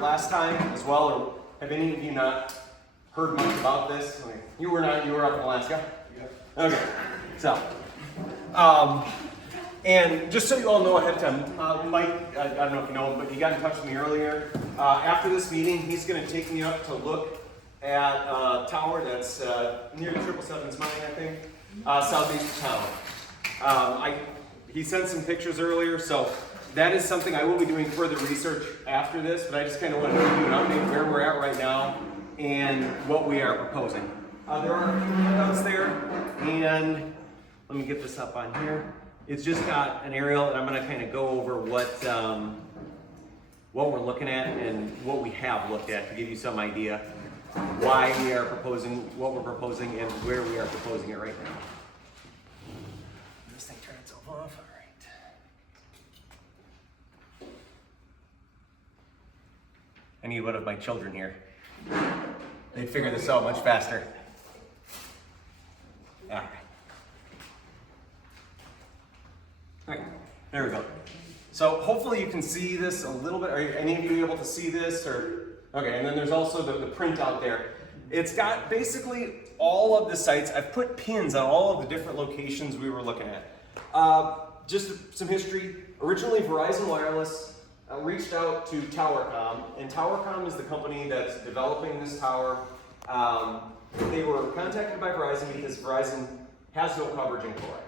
last time as well, or have any of you not heard much about this? I mean, you were up in Alaska? Yeah. Okay, so, and just so you all know ahead of time, Mike, I don't know if you know him, but he got in touch with me earlier. After this meeting, he's going to take me up to look at a tower that's near 777's mine, I think, southeast of town. He sent some pictures earlier, so that is something I will be doing further research after this, but I just kind of wanted to give you an update where we're at right now and what we are proposing. There are a few handouts there, and let me get this up on here. It's just got an aerial, and I'm going to kind of go over what we're looking at and what we have looked at to give you some idea why we are proposing what we're proposing and where we are proposing it right now. This thing turned itself off. All right. I need one of my children here. They'd figure this out much faster. All right, there we go. So hopefully you can see this a little bit. Are any of you able to see this? Or okay, and then there's also the print out there. It's got basically all of the sites. I've put pins on all of the different locations we were looking at. Just some history. Originally, Verizon Wireless reached out to TowerCom, and TowerCom is the company that's developing this tower. They were contacted by Verizon because Verizon has no coverage in Chloride.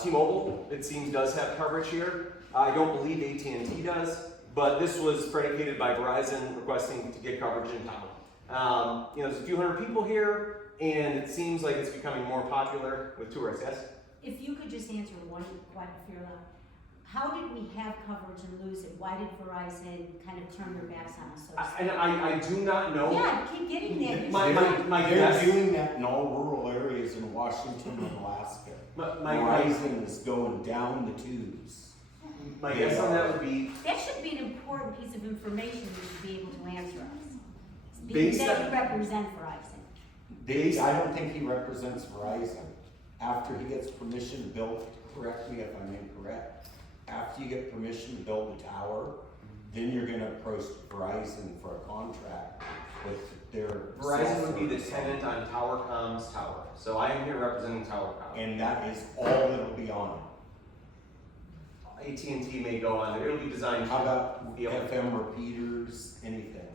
T-Mobile, it seems, does have coverage here. I don't believe AT&T does, but this was predicated by Verizon requesting to get coverage in town. There's a few hundred people here, and it seems like it's becoming more popular with tourists. Yes? If you could just answer one question, if you're allowed. How did we have coverage and lose it? Why did Verizon kind of turn their backs on us? I do not know. Yeah, I keep getting that. They're doing that in all rural areas in Washington and Alaska. Verizon is going down the tubes. My guess on that would be... That should be an important piece of information you should be able to answer us. Being that you represent Verizon. I don't think he represents Verizon. After he gets permission to build, correct me if I'm incorrect, after you get permission to build the tower, then you're going to approach Verizon for a contract with their... Verizon would be the tenant on TowerCom's tower. So I am here representing TowerCom. And that is all that'll be on it. AT&T may go on there. It'll be designed... How about FM repeaters, anything?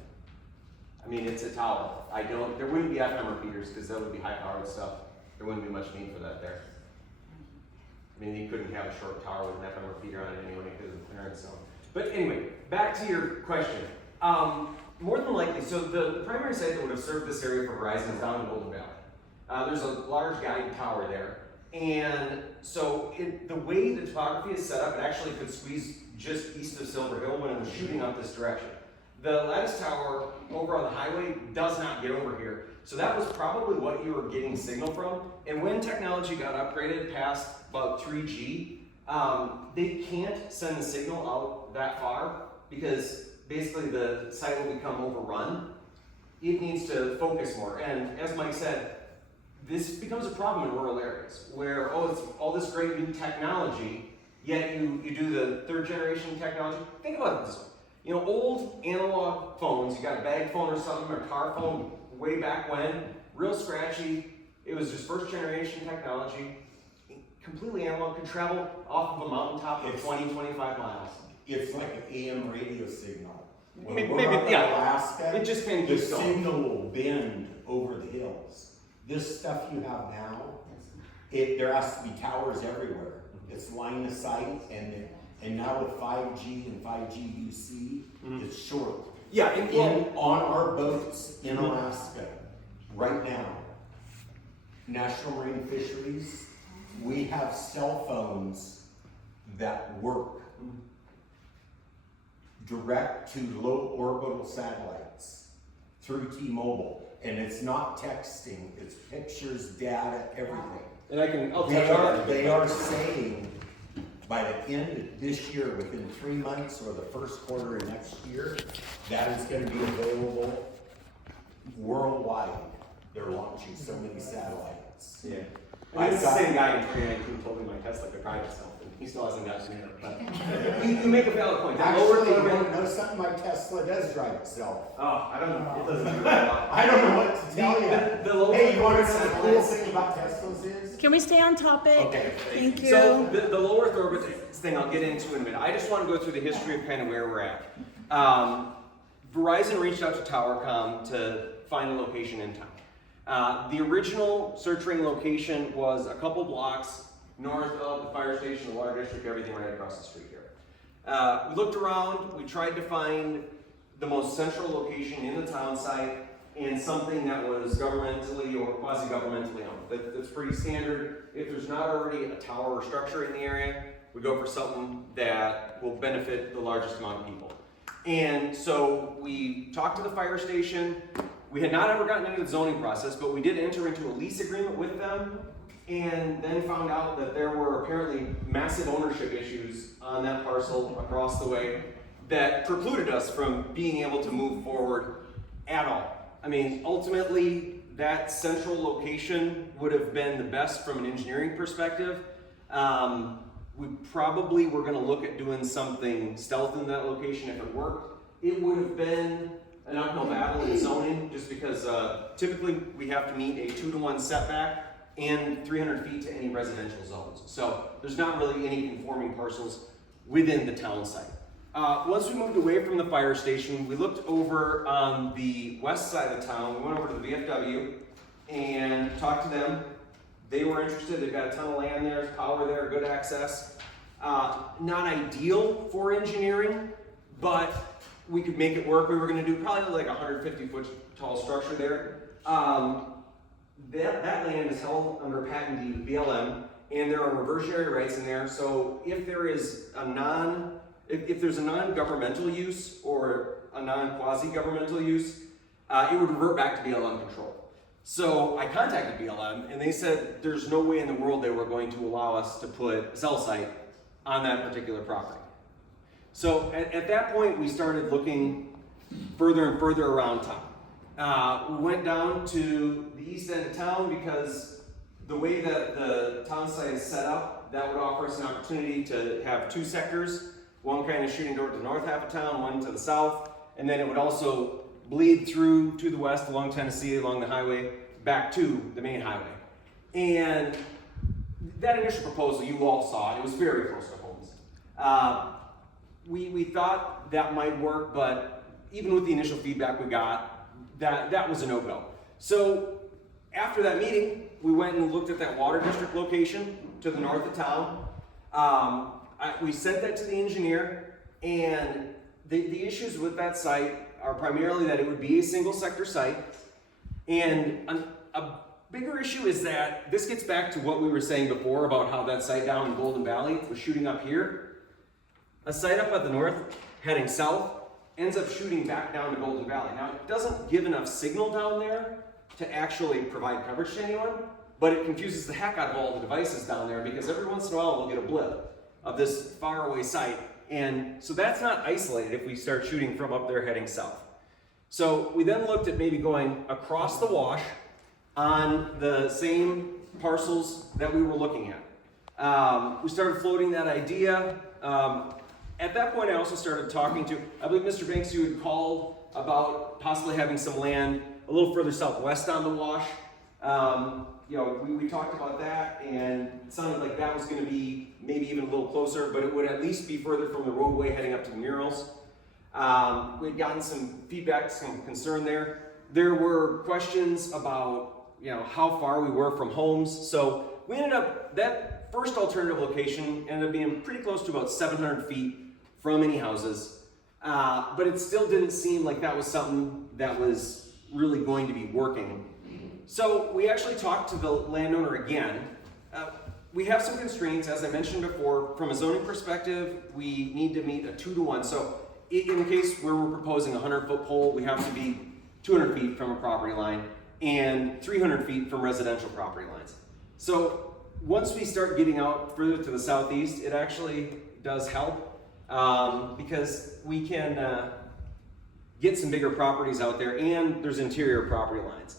I mean, it's a tower. There wouldn't be FM repeaters because that would be high-powered stuff. There wouldn't be much need for that there. I mean, you couldn't have a short tower with an FM repeater on it anyway because of the clearance zone. But anyway, back to your question. More than likely, so the primary site that would have served this area for Verizon is down in Golden Valley. There's a large guide tower there. And so the way the topography is set up, it actually could squeeze just east of Silver Hill when it was shooting up this direction. The lattice tower over on the highway does not get over here. So that was probably what you were getting signal from. And when technology got upgraded past about 3G, they can't send the signal out that far because basically the site will become overrun. It needs to focus more. And as Mike said, this becomes a problem in rural areas where, it's all this great new technology, yet you do the third generation technology. Think about it this way. Old analog phones, you got a bag phone or something, or a car phone way back when, real scratchy. It was just first generation technology, completely analog, could travel off of a mountaintop for 20-25 miles. It's like an AM radio signal. Maybe Alaska, it just can't the signal will bend over the hills. This stuff you have now, there has to be towers everywhere. It's line of sight, and now with 5G and 5G UC, it's short. Yeah, on our boats in Alaska, right now, National Marine Fisheries, we have cell phones that work direct to low orbital satellites through T-Mobile. And it's not texting, it's pictures, data, everything. And They are saying by the end of this year, within 3 months or the first quarter of next year, that is going to be available worldwide. They're launching so many satellites. Yeah. It's the same guy in 2019 told me my Tesla could drive itself. He still hasn't gotten to it, but you make a valid point. The Actually, lower you orbit- want to know something? My Tesla does drive itself. Oh, I don't know. It doesn't do that well. I don't know what to tell you. The lower Hey, you want to know orbit the cool satellites- thing about Teslas is? Can we stay on topic? Okay. Thank you. So the low Earth orbit thing I'll get into in a minute. I just want to go through the history of kind of where we're at. Verizon reached out to TowerCom to find a location in town. The original search ring location was a couple blocks north of the fire station, the water district, everything right across the street here. We looked around, we tried to find the most central location in the town site and something that was governmentally or quasi-governmentally owned. That's pretty standard. If there's not already a tower or structure in the area, we go for something that will benefit the largest amount of people. And so we talked to the fire station. We had not ever gotten into the zoning process, but we did enter into a lease agreement with them and then found out that there were apparently massive ownership issues on that parcel across the way that precluded us from being able to move forward at all. I mean, ultimately, that central location would have been the best from an engineering perspective. We probably were going to look at doing something stealth in that location if it worked. It would have been an uphill battle in zoning just because typically we have to meet a 2-to-1 setback and 300 feet to any residential zones. So there's not really any conforming parcels within the town site. Once we moved away from the fire station, we looked over on the west side of town. We went over to the VFW and talked to them. They were interested. They've got a ton of land there, power there, good access. Not ideal for engineering, but we could make it work. We were going to do probably like a 150-foot tall structure there. That land is held under patent deed with BLM, and there are reversionary rights in there. So if there is if there's a non-governmental use or a non-quasi-governmental use, it would revert back to BLM control. So I contacted BLM, and they said there's no way in the world they were going to allow us to put a cell site on that particular property. So at that point, we started looking further and further around town. We went down to the east end of town because the way that the town site is set up, that would offer us an opportunity to have 2 sectors, one kind of shooting toward the north half of town, one to the south, and then it would also bleed through to the west along Tennessee, along the highway, back to the main highway. And that initial proposal, you all saw, it was very close to homes. We thought that might work, but even with the initial feedback we got, that was a no-go. So after that meeting, we went and looked at that water district location to the north of town. We sent that to the engineer, and the issues with that site are primarily that it would be a single sector site, and a bigger issue is that this gets back to what we were saying before about how that site down in Golden Valley was shooting up here. A site up at the north heading south ends up shooting back down to Golden Valley. Now, it doesn't give enough signal down there to actually provide coverage to anyone, but it confuses the heck out of all the devices down there because every once in a while we'll get a blip of this faraway site. And so that's not isolated if we start shooting from up there heading south. So we then looked at maybe going across the wash on the same parcels that we were looking at. We started floating that idea. At that point, I also started talking to, I believe Mr. Banks, you had called about possibly having some land a little further southwest on the wash. We talked about that, and it sounded like that was going to be maybe even a little closer, but it would at least be further from the roadway heading up to the murals. We had gotten some feedback, some concern there. There were questions about, how far we were from homes. So we ended up, that first alternative location ended up being pretty close to about 700 feet from any houses. But it still didn't seem like that was something that was really going to be working. So we actually talked to the landowner again. We have some constraints, as I mentioned before. From a zoning perspective, we need to meet a 2-to-1. So in the case where we're proposing a 100-foot pole, we have to be 200 feet from a property line and 300 feet from residential property lines. So once we start getting out further to the southeast, it actually does help because we can get some bigger properties out there, and there's interior property lines.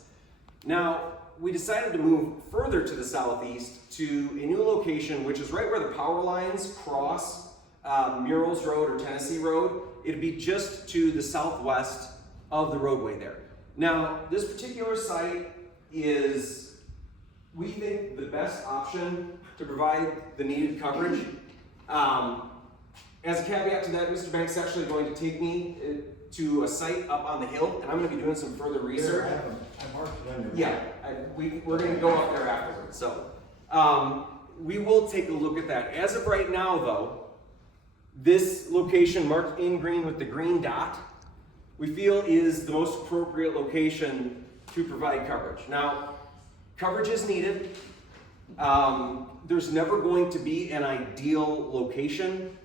Now, we decided to move further to the southeast to a new location, which is right where the power lines cross Murals Road or Tennessee Road. It'd be just to the southwest of the roadway there. Now, this particular site is, we think, the best option to provide the needed coverage. As a caveat to that, Mr. Banks is actually going to take me to a site up on the hill, and I'm going to be doing some further research. I marked it under. Yeah, we're going to go up there afterwards. So we will take a look at that. As of right now, though, this location marked in green with the green dot, we feel is the most appropriate location to provide coverage. Now, coverage is needed. There's never going to be an ideal location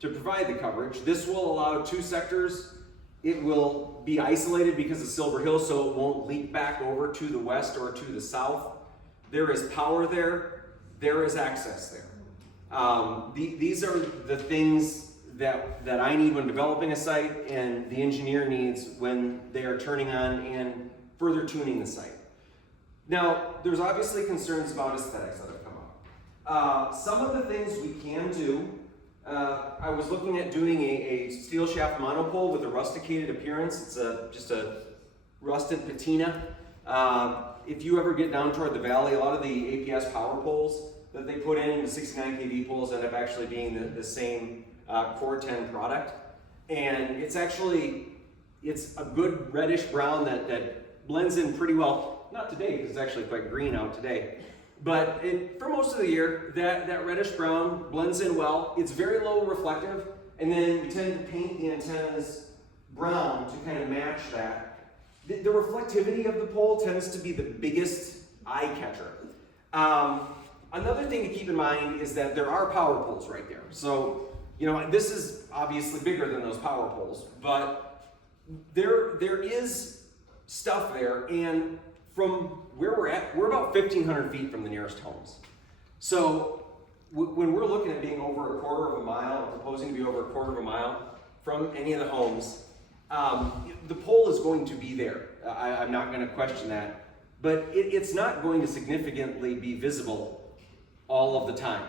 to provide the coverage. This will allow two sectors. It will be isolated because of Silver Hill, so it won't leak back over to the west or to the south. There is power there. There is access there. These are the things that I need when developing a site and the engineer needs when they are turning on and further tuning the site. Now, there's obviously concerns about aesthetics that have come up. Some of the things we can do, I was looking at doing a steel shaft monopole with a rusticated appearance. It's just a rusted patina. If you ever get down toward the valley, a lot of the APS power poles that they put in, the 69 kV poles, end up actually being the same Core 10 product. And it's a good reddish brown that blends in pretty well. Not today, because it's actually quite green out today. But for most of the year, that reddish brown blends in well. It's very low reflective, and then we tend to paint the antennas brown to kind of match that. The reflectivity of the pole tends to be the biggest eye catcher. Another thing to keep in mind is that there are power poles right there. So, this is obviously bigger than those power poles, but there is stuff there, and from where we're at, we're about 1,500 feet from the nearest homes. So when we're looking at being over a quarter of a mile, or proposing to be over a quarter of a mile from any of the homes, the pole is going to be there. I'm not going to question that, but it's not going to significantly be visible all of the time.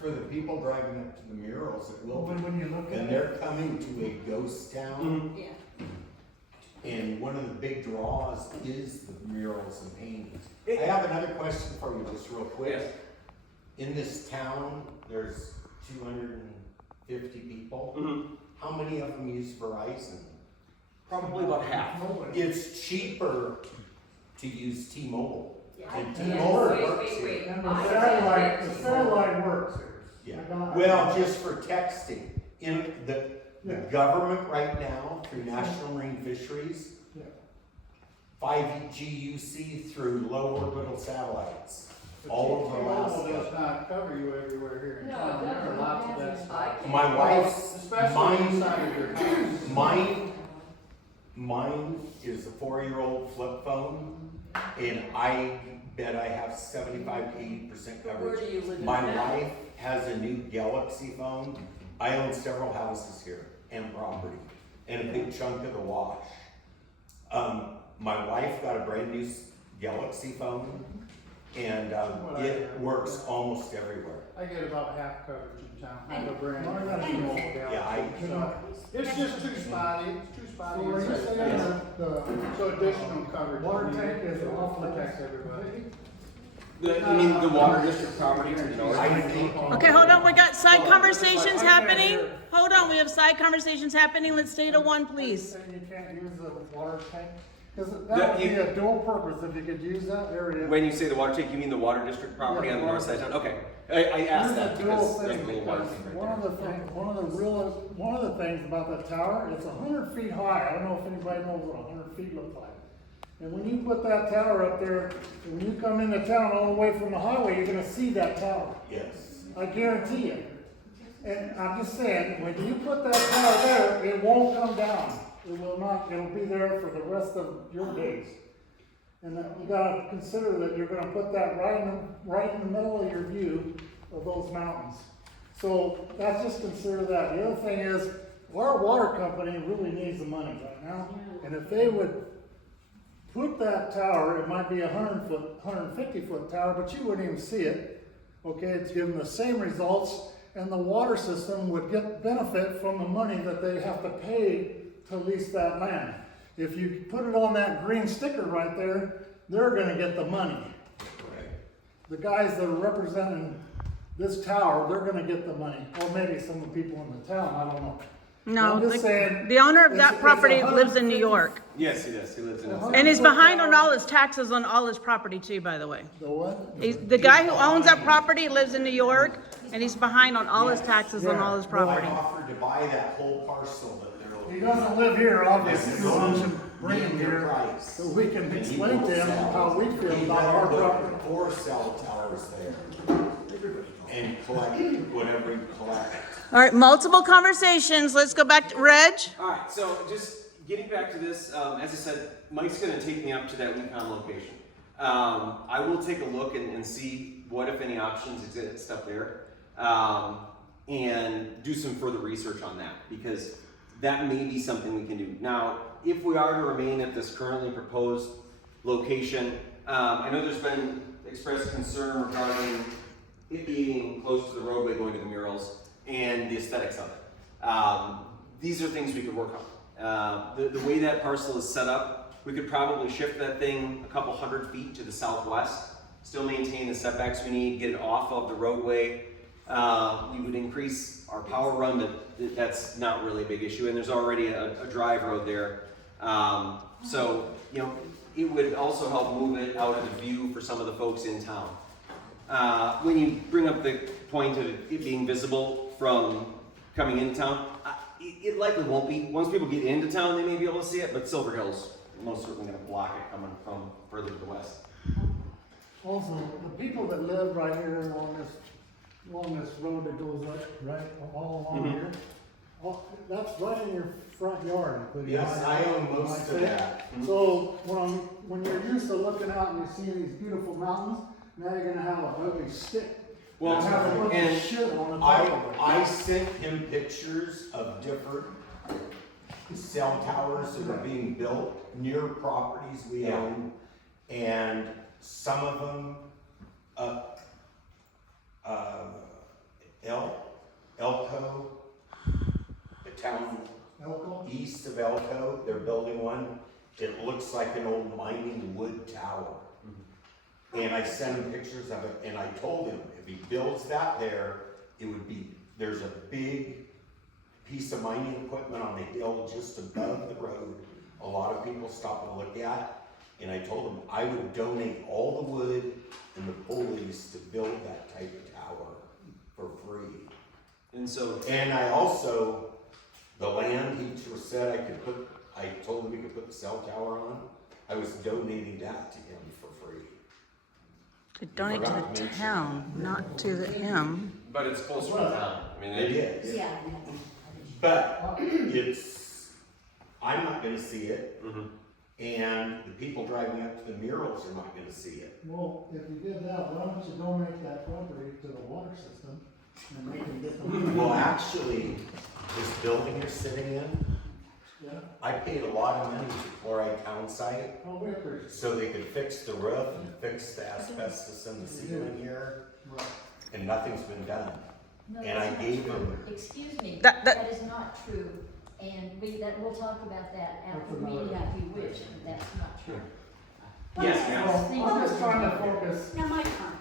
For the people driving up to the murals, it will be. When you look at And they're coming to a ghost town. Yeah. And one of the big draws is the murals and paintings. I have another question for you, just real quick. Yes. In this town, there's 250 people. Mm-hmm. How many of them use Verizon? Probably about half. It's cheaper to use T-Mobile. And Yes. T-Mobile Wait, works wait, here. wait. And the satellite works here. Yeah. Well, just for texting. In the government right now, through National Marine Fisheries, Yeah. 5G UC through low orbital satellites. All over T-Mobile does Alaska. not cover you everywhere here in No, town. it There are doesn't. lots of It that has stuff. a My wife's, Especially inside of your house. mine is a 4-year-old flip phone, and I bet I have 75 to 80% But where coverage. do you live in My town? wife has a new Galaxy phone. I own several houses here and property, and a big chunk of the wash. My wife got a brand new Galaxy phone, and it works almost everywhere. I get about half coverage in town. I have a brand And- new T-Mobile Galaxy. Yeah, It's just too spotty, it's too spotty. So are you inside. saying that So additional coverage. Water is tank needed is to off protect everybody. You mean the water district property to the north? I think. Okay, hold on, we got side conversations happening. Hold on, we have side conversations happening. Let's stay to one, please. And you can't use the water tank, cause That that would be you- a dual purpose if you could use that area. When you say the water tank, you mean the water district property on the north side of town? Okay, I asked that Here's a dual because there's a thing, little water because tank one right of there. the things, one of the things about the tower, it's 100 feet high. I don't know if anybody knows what 100 feet looks like. And when you put that tower up there, when you come into town all the way from the highway, you're gonna see that tower. Yes. I guarantee it. And I'm just saying, when you put that tower there, it won't come down. It will not, it'll be there for the rest of your days. And then you gotta consider that you're gonna put that right in the middle of your view of those mountains. So that's just consider that. The other thing is, our water company really needs the money right now. And if they would put that tower, it might be a 150-foot tower, but you wouldn't even see it. Okay, it's giving the same results, and the water system would get benefit from the money that they have to pay to lease that land. If you put it on that green sticker right there, they're gonna get the money. Right. The guys that are representing this tower, they're gonna get the money, or maybe some of the people in the town, I don't know. No, I'm just saying, the owner of it's- that it's property lives in New 150 York. Yes, he does. He lives in El And he's behind on all his taxes on all his property too, by the way. The what? The guy who owns that property lives in New York, and he's behind on all his taxes on all his I property. offered to buy that whole parcel that they're He looking doesn't live here, obviously, Yes. so we should bring him Name your here, price. so we can And he explain won't to him sell. how we feel He about our better property. put 4 cell towers there and collect whatever you collect. All right, multiple conversations. Let's go back to Reg. All right, so just getting back to this, as I said, Mike's going to take me up to that WeCom location. I will take a look and see what, if any, options exist up there, and do some further research on that, because that may be something we can do. Now, if we are to remain at this currently proposed location, I know there's been expressed concern regarding it being close to the roadway going to the murals and the aesthetics of it. These are things we could work on. The way that parcel is set up, we could probably shift that thing a couple 100 feet to the southwest, still maintain the setbacks we need, get it off of the roadway. We would increase our power run, but that's not really a big issue, and there's already a drive road there. So, you know, it would also help move it out of the view for some of the folks in town. When you bring up the point of it being visible from coming into town, it likely won't be. Once people get into town, they may be able to see it, but Silver Hill's most certainly going to block it coming from further to the west. Also, the people that live right here along this road that goes right all along here, that's right in your front yard. Yes, I own most of that. So when you're used to looking out and you see these beautiful mountains, now you're gonna have a ugly stick. Well, Have a bunch of and shit on the top of it. I sent him pictures of different cell towers that are being built near properties we Yeah. own, and some of them up Elko, the town Elko? east of Elko, they're building one. It looks like an old mining wood tower. And I sent him pictures of it, and I told him if he builds that there, it would be, there's a big piece of mining equipment on the hill just above the road. A lot of people stop and look at, and I told him I would donate all the wood and the pulleys to build that type of tower for free. And so, And I also, the land he said I told him we could put the cell tower on, I was donating that to him for free. To donate to Forgot to the mention town, not to him. but it's closer to town. I mean, It is. Yeah. But I'm not gonna see it, Mhm. and the people driving up to the murals are not gonna see it. Well, if you did that, why don't you donate that property to the water system and they can get the money? Well, actually, this building you're sitting in, Yeah, I paid a lot of money to Chloride Town site, oh, we appreciate so they could fix the roof and fix the asbestos in the ceiling here, it. Right. and nothing's been done. No, And that's I not gave true. them- Excuse me, That- that is not true, and we'll talk about that after That's the another- meeting if you wish, but that's not true. Yes, ma'am. Well, I'm just trying to focus. Now, my turn.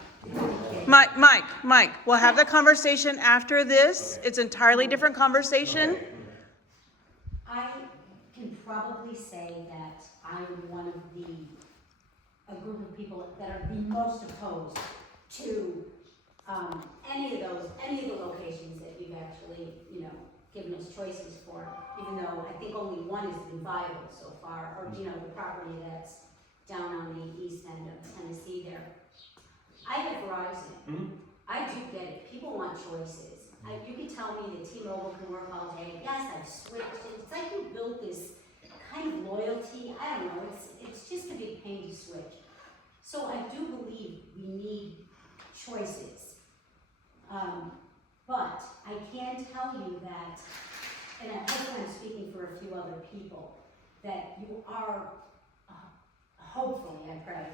Mike, we'll have the conversation after this. It's entirely different conversation. I can probably say that I'm one of a group of people that are the most opposed to, any of the locations that you've actually, given us choices for, even though I think only one has been viable so far, or, the property that's down on the east end of Tennessee there. I have Verizon. I do get it. People want choices. You could tell me that T-Mobile can work all day. Yes, I've switched. It's like you built this kind of loyalty. I don't know. It's just a big pain to switch. So I do believe we need choices. But I can tell you that, and I hope I'm speaking for a few other people, that you are hopefully, I pray,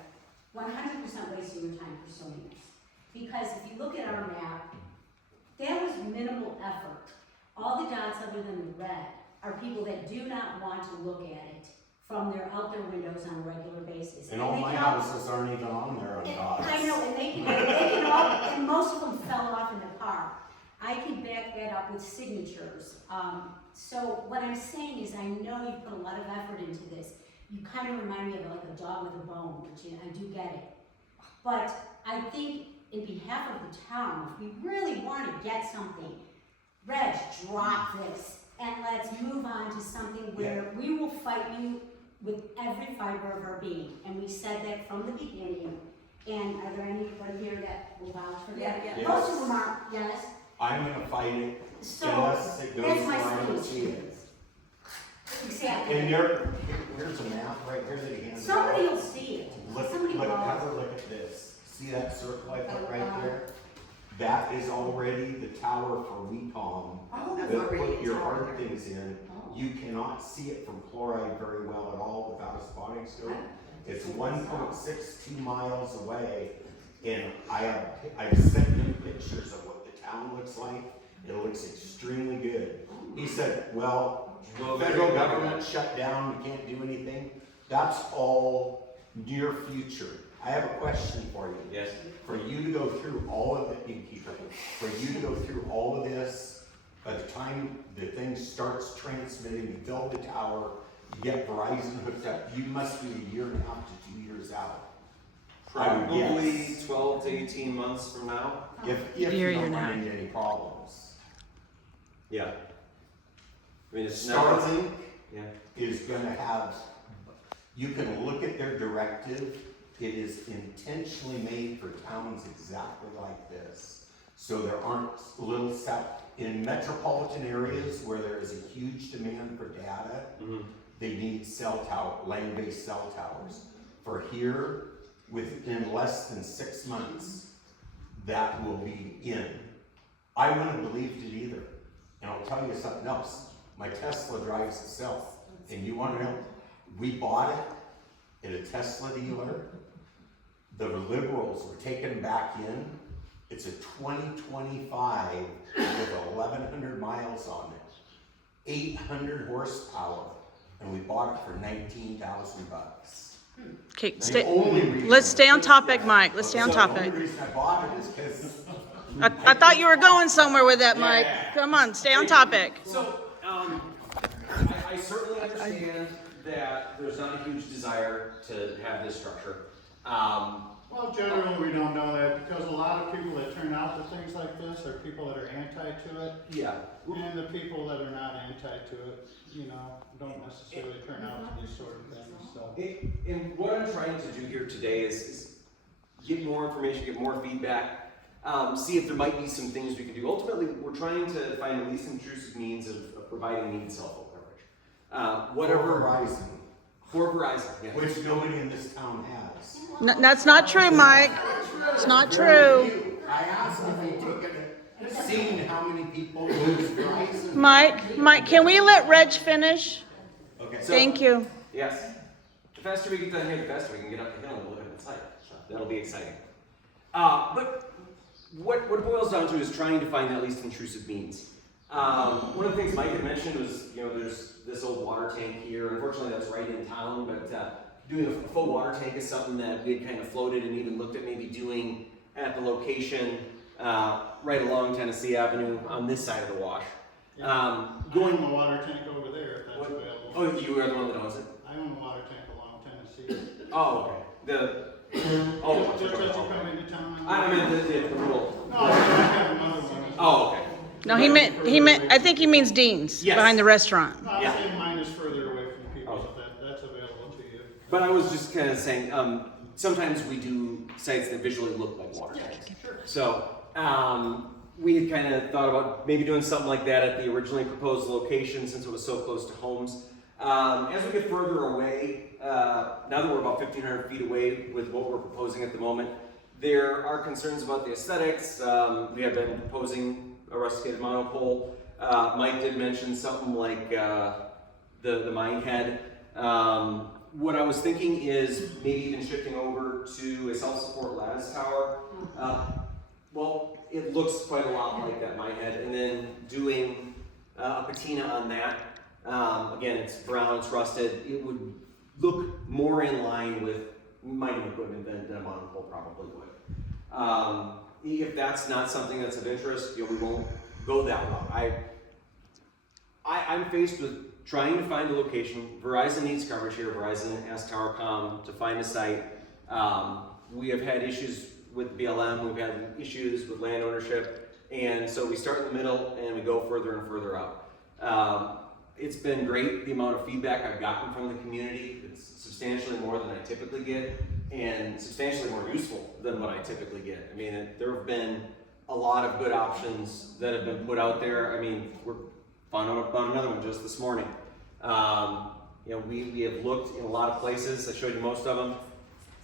100% wasting your time pursuing this. Because if you look at our map, there was minimal effort. All the dots other than the red are people that do not want to look at it from their out their windows on a regular basis. And all they my can all- houses aren't even on there on dots. I know, and they can all, and most of them fell off in the park. I can back that up with signatures. So what I'm saying is, I know you've put a lot of effort into this. You kind of remind me of like a dog with a bone, which I do get it. But I think in behalf of the town, if we really want to get something, Reg, drop this and let's move on to something where we will fight you with every fiber of our being. And we said that from the beginning. And are there anybody here that will vouch for that? Yeah. Most of them are, yes. I'm gonna fight it So, unless it goes that's where my I don't speech. see it. Exactly. And here's a map right here that he handed out. Somebody will see it. Look, Somebody will. look at this. See that circle I put right there? That is already the tower for WeCom. Oh, that's That already put a your tower. hard things in. Oh. You cannot see it from Chloride very well at all without a spotting scope. It's 1.62 miles away, and I've sent him pictures of what the town looks like. It looks extremely good. He said, well, federal government shut down, we can't do anything. That's all near future. I have a question for you. Yes. For you to go through all of it, you keep it. For you to go through all of this, by the time the thing starts transmitting, you build the tower, you get Verizon hooked up, you must be a year and a half to 2 years out. I would Probably guess. 12 to 18 months from now. If Year you and don't a half. run into any problems. Yeah. I mean, it's never. Starlink Yeah. is gonna have, you can look at their directive, it is intentionally made for towns exactly like this. So there aren't little in metropolitan areas where there is a huge demand for data, they need land-based cell towers. For here, within less than 6 months, that will be in. I wouldn't have believed it either. And I'll tell you something else. My Tesla drives itself. And you wanna know, we bought it at a Tesla dealer. The Liberals were taken back in. It's a 2025 with 1,100 miles on it. 800 horsepower. And we bought it for $19,000. Okay, The only reason- let's stay on topic, Mike. Let's stay on The topic. only reason I bought it is because I thought you were going somewhere with that, Mike. Come on, stay on topic. So, I certainly understand that there's not a huge desire to have this structure. Well, generally, we don't know that because a lot of people that turn out to things like this are people that are anti to it. Yeah. And the people that are not anti to it, don't necessarily turn out to these sort of things, so. And what I'm trying to do here today is get more information, get more feedback, see if there might be some things we can do. Ultimately, we're trying to find the least intrusive means of providing needed cell phone coverage. Whatever. Verizon, For Verizon, yeah. which nobody in this town has. That's not true, Mike. It's not true. I asked if they took it, seen how many people use Verizon. Mike, can we let Reg finish? Okay. So- Thank you. Yes. The faster we get done here, the faster we can get up the hill and look at the site. So that'll be exciting. But what it boils down to is trying to find that least intrusive means. One of the things Mike had mentioned was, there's this old water tank here. Unfortunately, that's right in town, but doing a full water tank is something that we had kind of floated and even looked at maybe doing at the location right along Tennessee Avenue on this side of the wash. I own the water tank over there, if that's What? available. Oh, you are the one that owns it? I own the water tank along Tennessee. Oh, okay. Just as you come into town. I meant the rule. No, I have another one. Oh, okay. No, he meant, I think he means Dean's, Yes. behind the restaurant. No, I'm Yeah. saying mine is further away from people, Oh. so that's available to you. But I was just kind of saying, sometimes we do sites that visually look like water tanks. So, we had kind of thought about maybe doing something like that at the originally proposed location since it was so close to homes. As we get further away, now that we're about 1,500 feet away with what we're proposing at the moment, there are concerns about the aesthetics. We have been proposing a rusticated monopole. Mike did mention something like the mine head. What I was thinking is maybe even shifting over to a self-support lattice tower. Well, it looks quite a lot like that in my head, and then doing a patina on that. Again, it's brown, it's rusted. It would look more in line with mining equipment than a monopole probably would. If that's not something that's of interest, we won't go that route. I'm faced with trying to find a location. Verizon needs coverage here. Verizon asked TowerCom to find a site. We have had issues with BLM. We've had issues with land ownership. And so we start in the middle and we go further and further out. It's been great, the amount of feedback I've gotten from the community. It's substantially more than I typically get and substantially more useful than what I typically get. I mean, there have been a lot of good options that have been put out there. I mean, we're found out about another one just this morning. We have looked in a lot of places. I showed you most of them.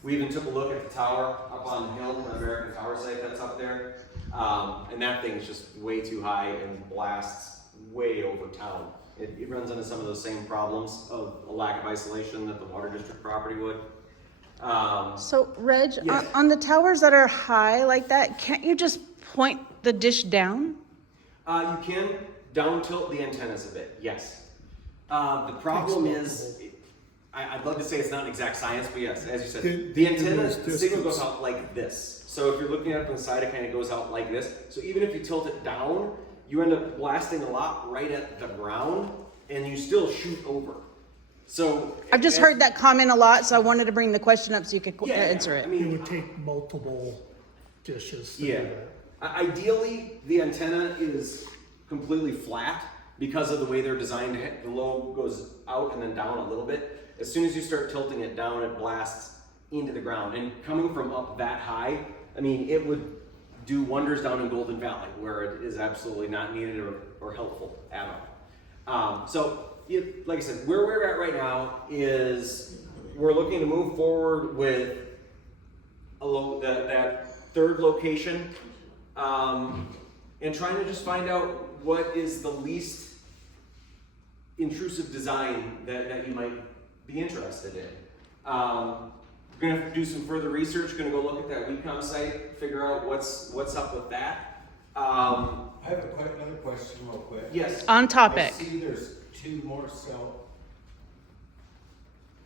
We even took a look at the tower up on the hill, the American Tower site that's up there. And that thing is just way too high and blasts way over town. It runs into some of those same problems of a lack of isolation that the water district property would. So Reg, Yes. on the towers that are high like that, can't you just point the dish down? You can down tilt the antennas a bit, yes. The problem is, I'd love to say it's not an exact science, but yes, as you said, the antenna, the signal goes out like this. So if you're looking at it from the side, it kind of goes out like this. So even if you tilt it down, you end up blasting a lot right at the ground, and you still shoot over. So I've just heard that comment a lot, so I wanted to bring the question up so you could answer I it. It mean, would take multiple dishes to do yeah. that. Ideally, the antenna is completely flat because of the way they're designed. The lobe goes out and then down a little bit. As soon as you start tilting it down, it blasts into the ground. And coming from up that high, I mean, it would do wonders down in Golden Valley, where it is absolutely not needed or helpful at all. Like I said, where we're at right now is we're looking to move forward with that third location, and trying to just find out what is the least intrusive design that you might be interested in. We're gonna have to do some further research, gonna go look at that WeCom site, figure out what's up with that. I have another question real quick. Yes. On I topic. see there's 2 more cell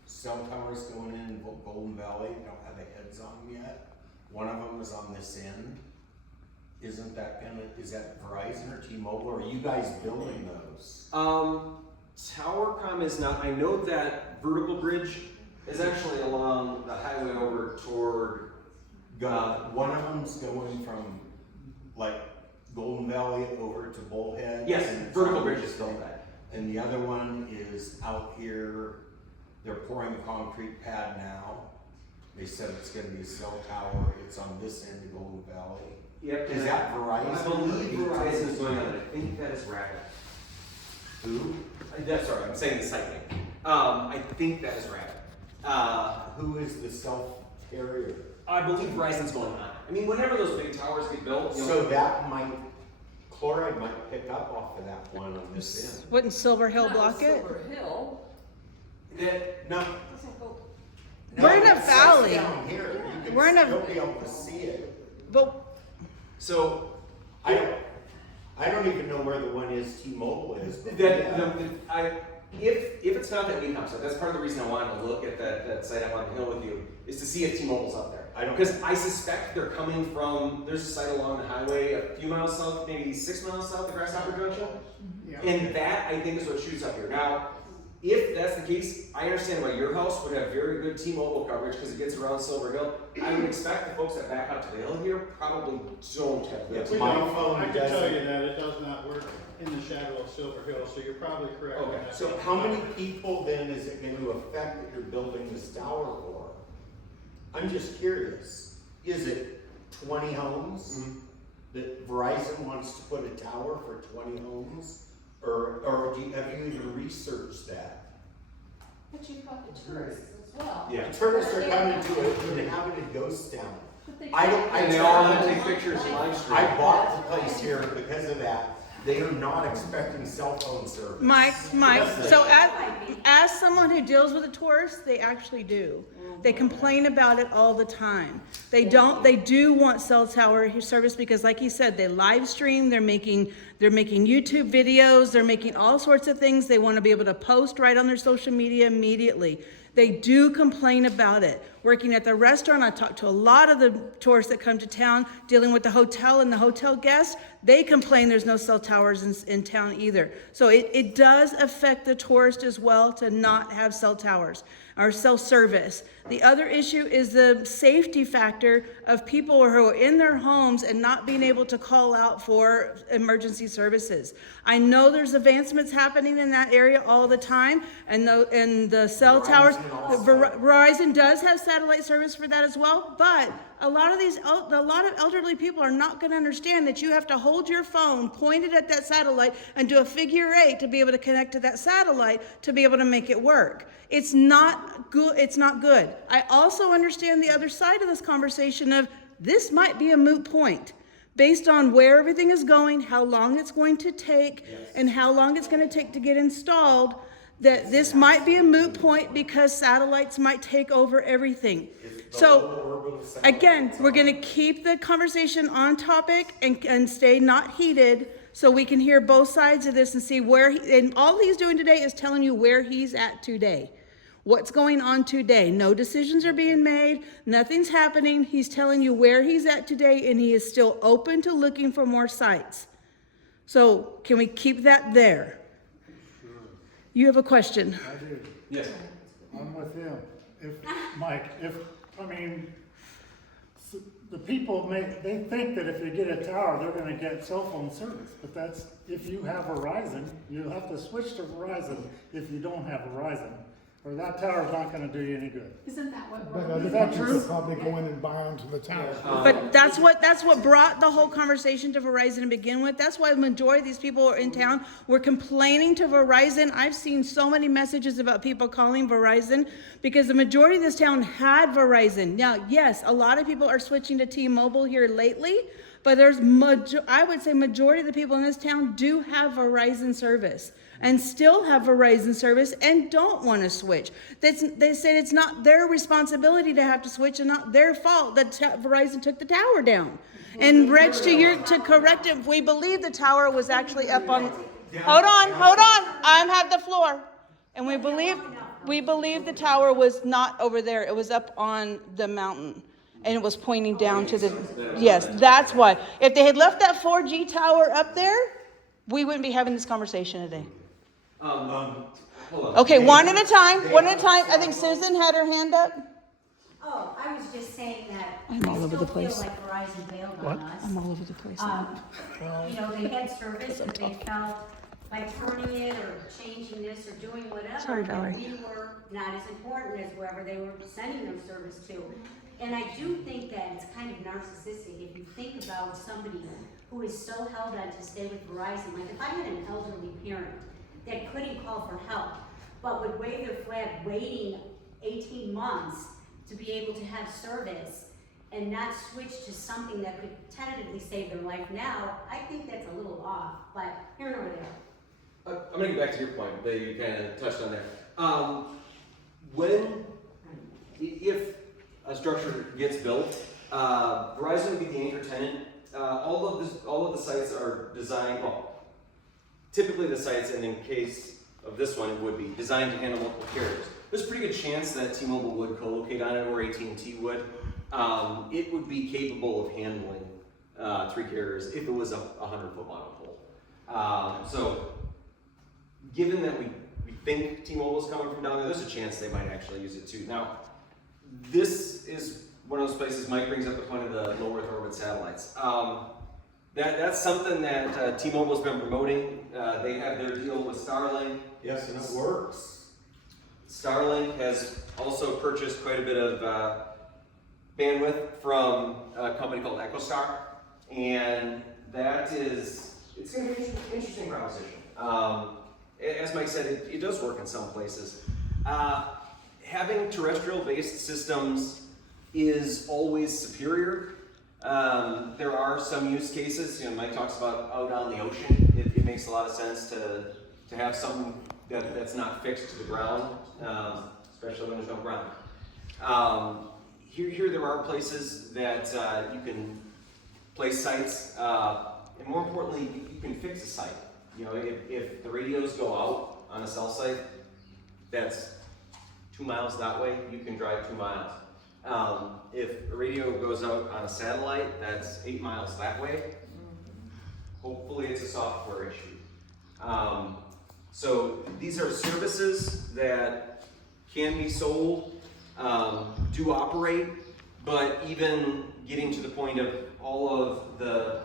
towers going in Golden Valley. Don't have the heads on them yet. One of them is on this end. Is that Verizon or T-Mobile, or are you guys building those? TowerCom is not. I know that vertical bridge is actually along the highway over toward. One of them's going from like Golden Valley over to Bullhead. Yes, and it's vertical on bridge this is still thing. that. And the other one is out here. They're pouring a concrete pad now. They said it's gonna be a cell tower. It's on this end of Golden Valley. Yep. Is that Verizon? I believe Verizon is going on it. I think that is Rapid. Who? That's sorry, I'm saying the site name. I think that is Rapid. Who is the cell carrier? I believe Verizon's going on. I mean, whenever those big towers get built, So that Chloride might pick up off of that one on this end. Wouldn't Silver Hill Not block it? Silver Hill. that No. Doesn't go. We're in a it's valley. down here. You can We're in a- still be able to see it. But so I don't even know where the one is T-Mobile is. But if it's not that WeCom site, that's part of the reason I wanted to look at that site up on the hill with you, is to see if T-Mobile's up there. Because I suspect they're coming from, there's a site along the highway a few miles south, maybe 6 miles south of Grasshopper Junction. And that, I think, is what shoots up here. Now, if that's the case, I understand why your house would have very good T-Mobile coverage because it gets around Silver Hill. I would expect the folks that back up to the hill here probably don't have good Yeah, T-Mobile. my phone I can doesn't. tell you that it does not work in the shadow of Silver Hill, so you're probably correct. Okay, on that. So how many people then is it going to affect that you're building this tower for? I'm just curious. Is it 20 homes that Verizon wants to put a tower for 20 homes? Or have you even researched that? But you've got the tourists as well. Yeah. The tourists are coming to an inhabited ghost town. But they I don't- And they all want to take pictures and live stream. I bought the place here because of that. They are not expecting cell phone service. Mike, so as someone who deals with the tourists, they actually do. They complain about it all the time. They do want cell tower service because like he said, they live stream, they're making YouTube videos, they're making all sorts of things. They want to be able to post right on their social media immediately. They do complain about it. Working at the restaurant, I talked to a lot of the tourists that come to town, dealing with the hotel and the hotel guests. They complain there's no cell towers in town either. So it does affect the tourist as well to not have cell towers or cell service. The other issue is the safety factor of people who are in their homes and not being able to call out for emergency services. I know there's advancements happening in that area all the time, and the cell towers, Verizon does have satellite service for that as well, but a lot of elderly people are not going to understand that you have to hold your phone pointed at that satellite and do a figure 8 to be able to connect to that satellite to be able to make it work. It's not good. It's not good. I also understand the other side of this conversation of this might be a moot point based on where everything is going, how long it's going to take, and how long it's going to take to get installed, that this might be a moot point because satellites might take over everything. So again, we're going to keep the conversation on topic and stay not heated so we can hear both sides of this and see where and all he's doing today is telling you where he's at today. What's going on today? No decisions are being made. Nothing's happening. He's telling you where he's at today, and he is still open to looking for more sites. So can we keep that there? Sure. You have a question? I do. Yes. I'm with him. The people they think that if you get a tower, they're gonna get cell phone service, but that's, if you have Verizon, you'll have to switch to Verizon if you don't have Verizon, or that tower's not gonna do you any good. Isn't that what? But we're- other Is that people true? could probably go in and buy onto the tower. But that's what brought the whole conversation to Verizon to begin with. That's why the majority of these people in town were complaining to Verizon. I've seen so many messages about people calling Verizon because the majority of this town had Verizon. Now, yes, a lot of people are switching to T-Mobile here lately, but I would say majority of the people in this town do have Verizon service and still have Verizon service and don't want to switch. They said it's not their responsibility to have to switch and not their fault that Verizon took the tower down. And Reg, to correct it, we believe the tower was actually up on, hold on, I have the floor. And we believe the tower was not over there, it was up on the mountain. And it was pointing down to the, yes, that's why. If they had left that 4G tower up there, we wouldn't be having this conversation today. Hold on. Okay, one at a time. I think Susan had her hand up. Oh, I was just saying that I'm all I over the still feel place. like Verizon bailed on us. I'm all over the place. They had service, but they felt by turning it or changing this or doing whatever, Sorry, Valerie. that we were not as important as wherever they were sending them service to. And I do think that it's kind of narcissistic if you think about somebody who is so held on to stay with Verizon. Like if I had an elderly parent that couldn't call for help, but would wave their flag waiting 18 months to be able to have service and not switch to something that could tentatively save their life now, I think that's a little off, but here nor there. I'm gonna get back to your point that you kind of touched on there. If a structure gets built, Verizon would be the anchor tenant. All of the sites are designed, well, typically the sites, and in case of this one, it would be designed to handle multiple carriers. There's a pretty good chance that T-Mobile would co-locate on it, or AT&T would. It would be capable of handling 3 carriers if it was a 100-foot monopole. So, given that we think T-Mobile is coming from down there, there's a chance they might actually use it too. Now, this is one of those places Mike brings up the point of the low Earth orbit satellites. That's something that T-Mobile has been promoting. They have their deal with Starlink. Yes, and it works. Starlink has also purchased quite a bit of bandwidth from a company called EchoStar, and it's going to be an interesting proposition. As Mike said, it does work in some places. Having terrestrial-based systems is always superior, There are some use cases, you know, Mike talks about out on the ocean. It makes a lot of sense to have something that's not fixed to the ground, especially when there's no ground. Here there are places that you can place sites, and more importantly, you can fix a site. You know, if the radios go out on a cell site, that's 2 miles that way, you can drive 2 miles. If a radio goes out on a satellite, that's 8 miles that way. Hopefully it's a software issue. So these are services that can be sold, do operate, but even getting to the point of all of the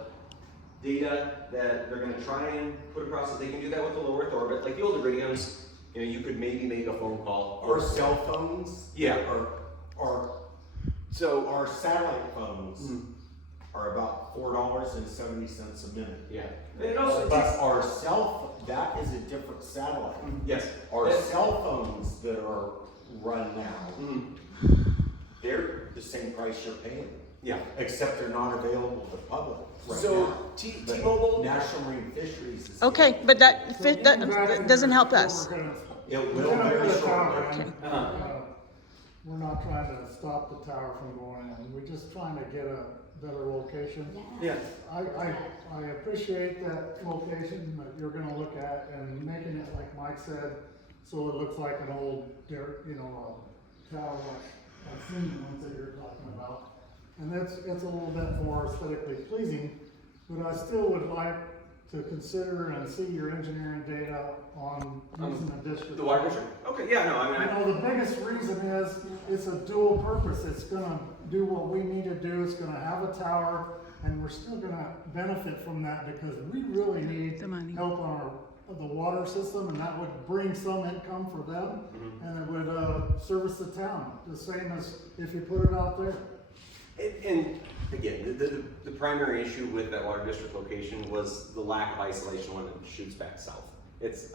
data that they're going to try and put across it, they can do that with the low Earth orbit. Like the older radios, you know, you could maybe make a phone call. Or cell phones. Yeah. So our satellite phones are about $4.70 a minute. Yeah. And it also But our that is a different satellite. yes. Our cell phones that are run now, they're the same price you're paying. Yeah. Except they're not available to the public right So now. But T-Mobile. National Marine Fisheries is. Okay, but that So that doesn't help us. It We're will gonna very put a shortly. tower in. Uh-huh. We're not trying to stop the tower from going in, we're just trying to get a better location. Yeah. I appreciate that location that you're gonna look at and making it, like Mike said, so it looks like an old, tower like I've seen the ones that you're talking about. And it's a little bit more aesthetically pleasing, but I still would like to consider and see your engineering data on using the district. The water district? Okay, yeah, no, I mean, The biggest reason is, it's a dual purpose, it's gonna do what we need to do, it's gonna have a tower, and we're still gonna benefit from that, because we really need The money. help on the water system, and that would bring some income for them, and it would, service the town, the same as if you put it out there. and again, the primary issue with that water district location was the lack of isolation when it shoots back south. It's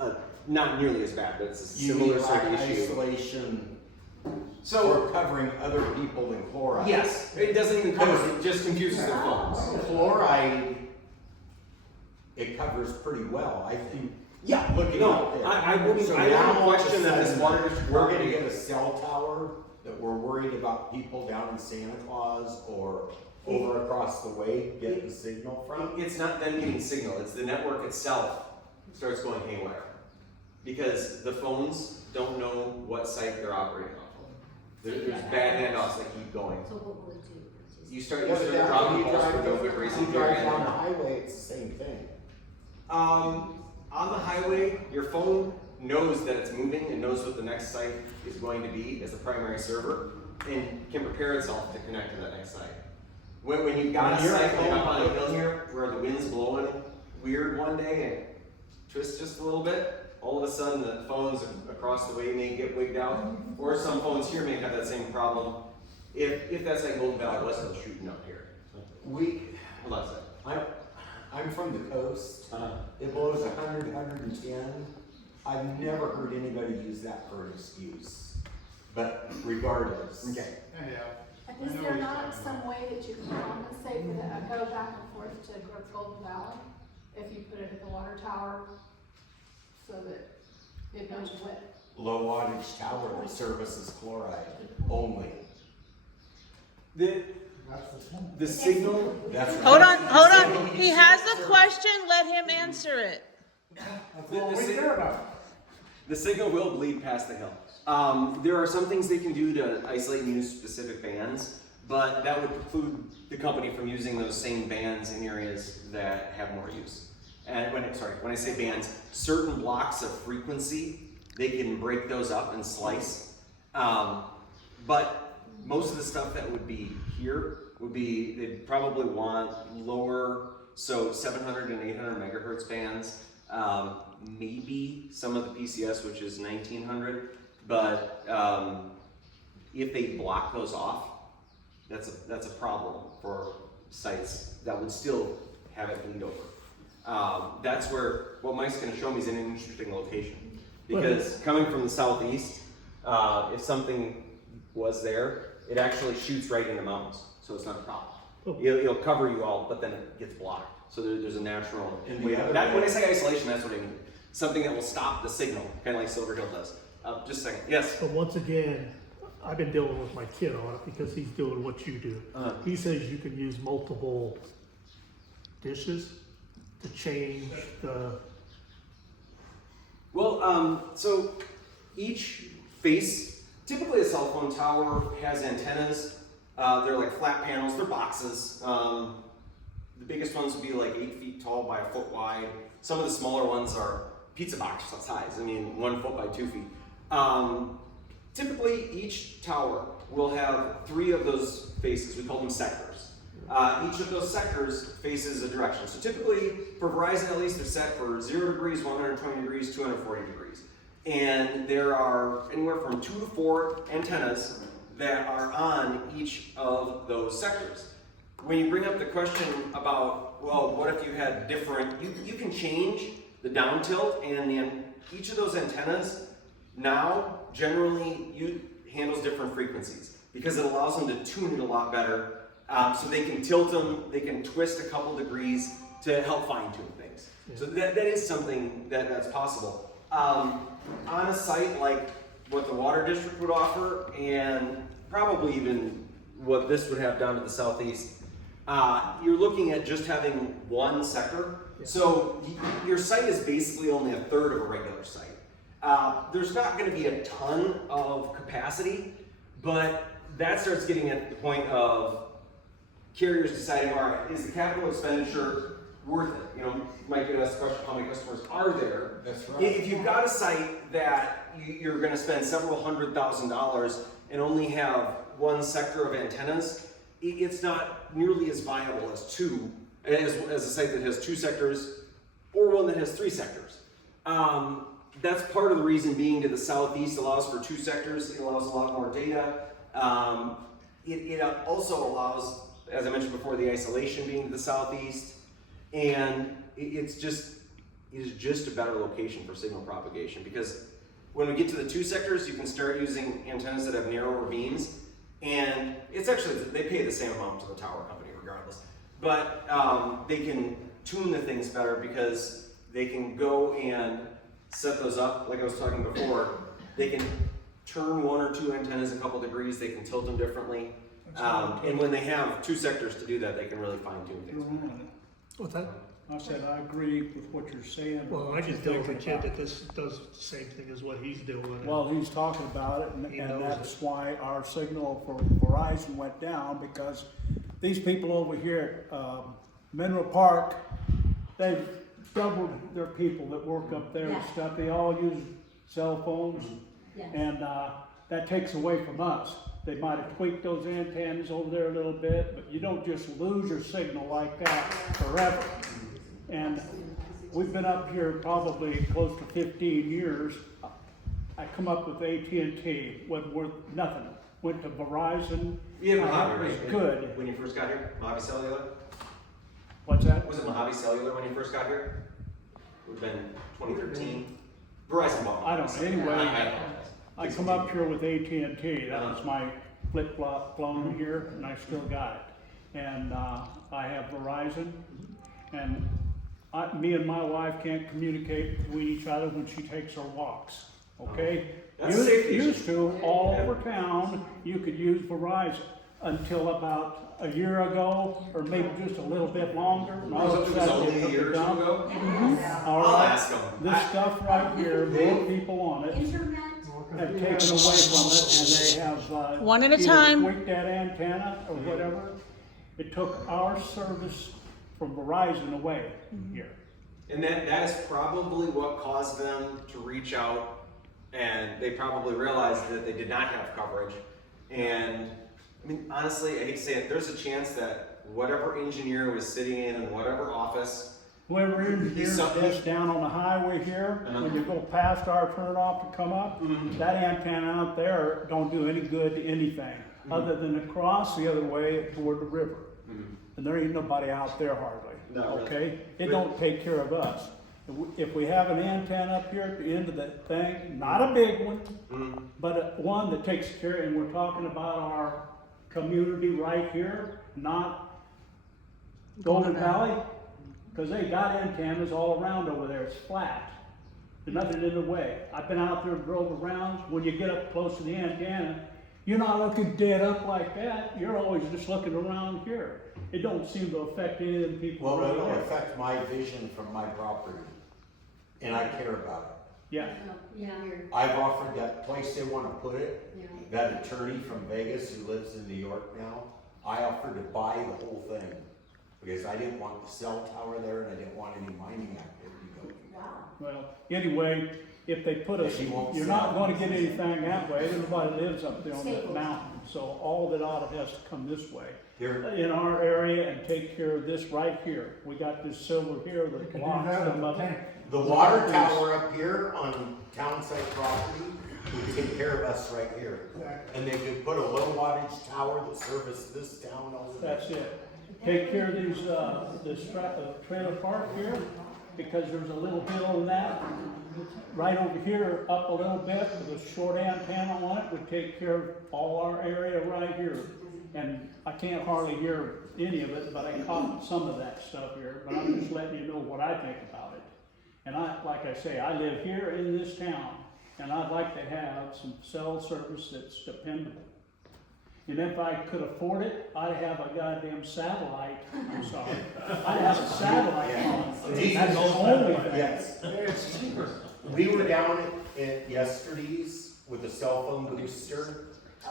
not nearly as bad, but it's a You similar mean sort of like issue. isolation So, for covering other people than chloride? yes, it doesn't even cover, it just confuses their phones. Chloride, it covers pretty well, I think. Yeah, Looking no, out there. I wouldn't So I now wouldn't all of a question that this sudden, water district. we're gonna property- get a cell tower that we're worried about people down in Santa Claus or over across the way getting the signal from. It's not them getting signal, it's the network itself starts going haywire. Because the phones don't know what site they're operating off of. There's bad handoffs that keep going. So what will it do? It's You start Yeah, but that- dropping when you balls for drive no the- good reason. you drive period. on the highway, it's the same thing. On the highway, your phone knows that it's moving and knows what the next site is going to be as the primary server and can prepare itself to connect to that next site. When you've got a When you're site at like up home, on a hill here where the wind's blowing weird one day and twists just a little bit, all of a sudden the phones across the way may get wigged out, or some phones here may have that same problem if that site Golden Valley was still shooting up here. Hold on a second. I'm from the coast. Uh-huh. It blows 100, 110. I've never heard anybody use that for an excuse. But regardless. Okay. Is there not some way that you can compensate for the echo back and forth to Golden Valley? If you put it at the water tower, so that it knows what? Low wattage tower that services chloride only. The signal. That's right. Hold on. He has a question, let him answer it. That's all we care about. The signal will bleed past the hill. There are some things they can do to isolate and use specific bands, but that would preclude the company from using those same bands in areas that have more use. And when I say bands, certain blocks of frequency, they can break those up and slice. But most of the stuff that would be here would be, they'd probably want lower, so 700 and 800 megahertz bands. Maybe some of the PCS, which is 1900, but if they block those off, that's a problem for sites that would still have it bleed over. That's where what Mike's going to show me is an interesting location, because coming from the southeast, if something was there, it actually shoots right into mountains, so it's not a problem. It'll cover you all, but then it gets blocked. So there's a natural And the way. other When I way- say isolation, that's what I mean. Something that will stop the signal, kind of like Silver Hill does. Just a second. Yes. But once again, I've been dealing with my kid on it because he's doing what you do. Uh-huh. He says you can use multiple dishes to change the, Well, so each face, typically a cell phone tower has antennas. They're like flat panels, they're boxes. The biggest ones would be like 8 feet tall by a foot wide. Some of the smaller ones are pizza box size, 1 foot by 2 feet. Typically, each tower will have 3 of those faces, we call them sectors. Each of those sectors faces a direction. So typically, for Verizon at least, they're set for 0 degrees, 120 degrees, 240 degrees. And there are anywhere from 2 to 4 antennas that are on each of those sectors. When you bring up the question about, well, what if you had different, you can change the down tilt, and each of those antennas now generally handles different frequencies because it allows them to tune it a lot better. So they can tilt them, they can twist a couple degrees to help fine tune things. So that is something that's possible. On a site like what the water district would offer, and probably even what this would have down to the southeast, you're looking at just having 1 sector. So your site is basically only a third of a regular site. There's not going to be a ton of capacity, but that starts getting at the point of carriers deciding, all right, is the capital expenditure worth it? You might get asked the question, how many customers are there? That's right. If you've got a site that you're going to spend several $100,000s and only have 1 sector of antennas, it's not nearly as viable as a site that has 2 sectors or one that has 3 sectors. That's part of the reason being to the southeast allows for 2 sectors. It allows a lot more data. It also allows, as I mentioned before, the isolation being to the southeast, and it is just a better location for signal propagation, because when we get to the 2 sectors, you can start using antennas that have narrower beams, and it's actually, they pay the same amount to the tower company regardless, but they can tune the things better because they can go and set those up, like I was talking before. They can turn 1 or 2 antennas a couple degrees, they can tilt them differently, and when they have 2 sectors to do that, they can really fine tune things. what's that? I said, I agree with what you're saying. Well, I just told the kid that this does the same thing as what he's doing. Well, he's talking about it, He and knows that's why our signal for Verizon went down, because these people over here at Mineral Park, they've doubled their people that work up there and Yeah. stuff. They all use cell phones, Yes. and that takes away from us. They might have tweaked those antennas over there a little bit, but you don't just lose your signal like that forever. And we've been up here probably close to 15 years. I come up with AT&T, wasn't worth nothing. Went to Verizon. You have It Mojave, was right? good. When you first got here, Mojave Cellular? What's that? Was it Mojave Cellular when you first got here? Would have been 2013. Verizon bought. I don't know. Anyway, I I come up here with AT&T. That was my flip-flop phone here, and I still got it. And I have Verizon, and me and my wife can't communicate between each other when she takes her walks. Okay? That's a safety issue. Used to, all over town, you could use Verizon until about a year ago, or maybe just a little bit longer. And all of a It was sudden, only they a took year it or 2 down. ago? All I'll right. ask them. This stuff right here, more people on it Internet, have taken away from it, and they have One at a either time. tweaked that antenna or whatever. It took our service from Verizon away here. And that is probably what caused them to reach out, and they probably realized that they did not have coverage. And I mean, honestly, I hate to say it, there's a chance that whatever engineer was sitting in whatever office, Whoever engineers this down on the highway here, when you go past our turnoff to come up, that antenna out there don't do any good to anything, other than across the other way toward the river. And there ain't nobody out there hardly, Not really. okay? It don't take care of us. If we have an antenna up here at the end of that thing, not a big one, but one that takes care, and we're talking about our community right here, not Golden Valley, cause they got antennas all around over there, it's flat. There's nothing in the way. I've been out there and drove around, when you get up close to the antenna, you're not looking dead up like that, you're always just looking around here. It don't seem to affect any of the people Well, right it'll there. affect my vision from my property, and I care about Yeah, Yeah. I've offered that place they wanna put it, that attorney from Vegas who lives in New York now, I offered to buy the whole thing. Because I didn't want the cell tower there and I didn't want any mining activity going. well, anyway, if they put us, He won't you're sell. not gonna get anything that way, everybody lives up there on that Staples. mountain. So all that auto has to come this way, Here, in our area, and take care of this right here. We got this silver here We that can do blocks that them in the up. tank. the water tower up here on town site property would take care of us right here. And they could put a low wattage tower that serviced this town over there. That's it. Take care of these, trailer park here, because there's a little hill in that. Right over here, up a little bit, with a short antenna on it, would take care of all our area right here. And I can't hardly hear any of it, but I caught some of that stuff here, but I'm just letting you know what I think about it. And like I say, I live here in this town, and I'd like to have some cell service that's dependable. And if I could afford it, I'd have a goddamn satellite, I'm sorry, I'd have a satellite phone. That's the only thing. Yes. It's cheaper. We were down at yesterday's with a cell phone booster,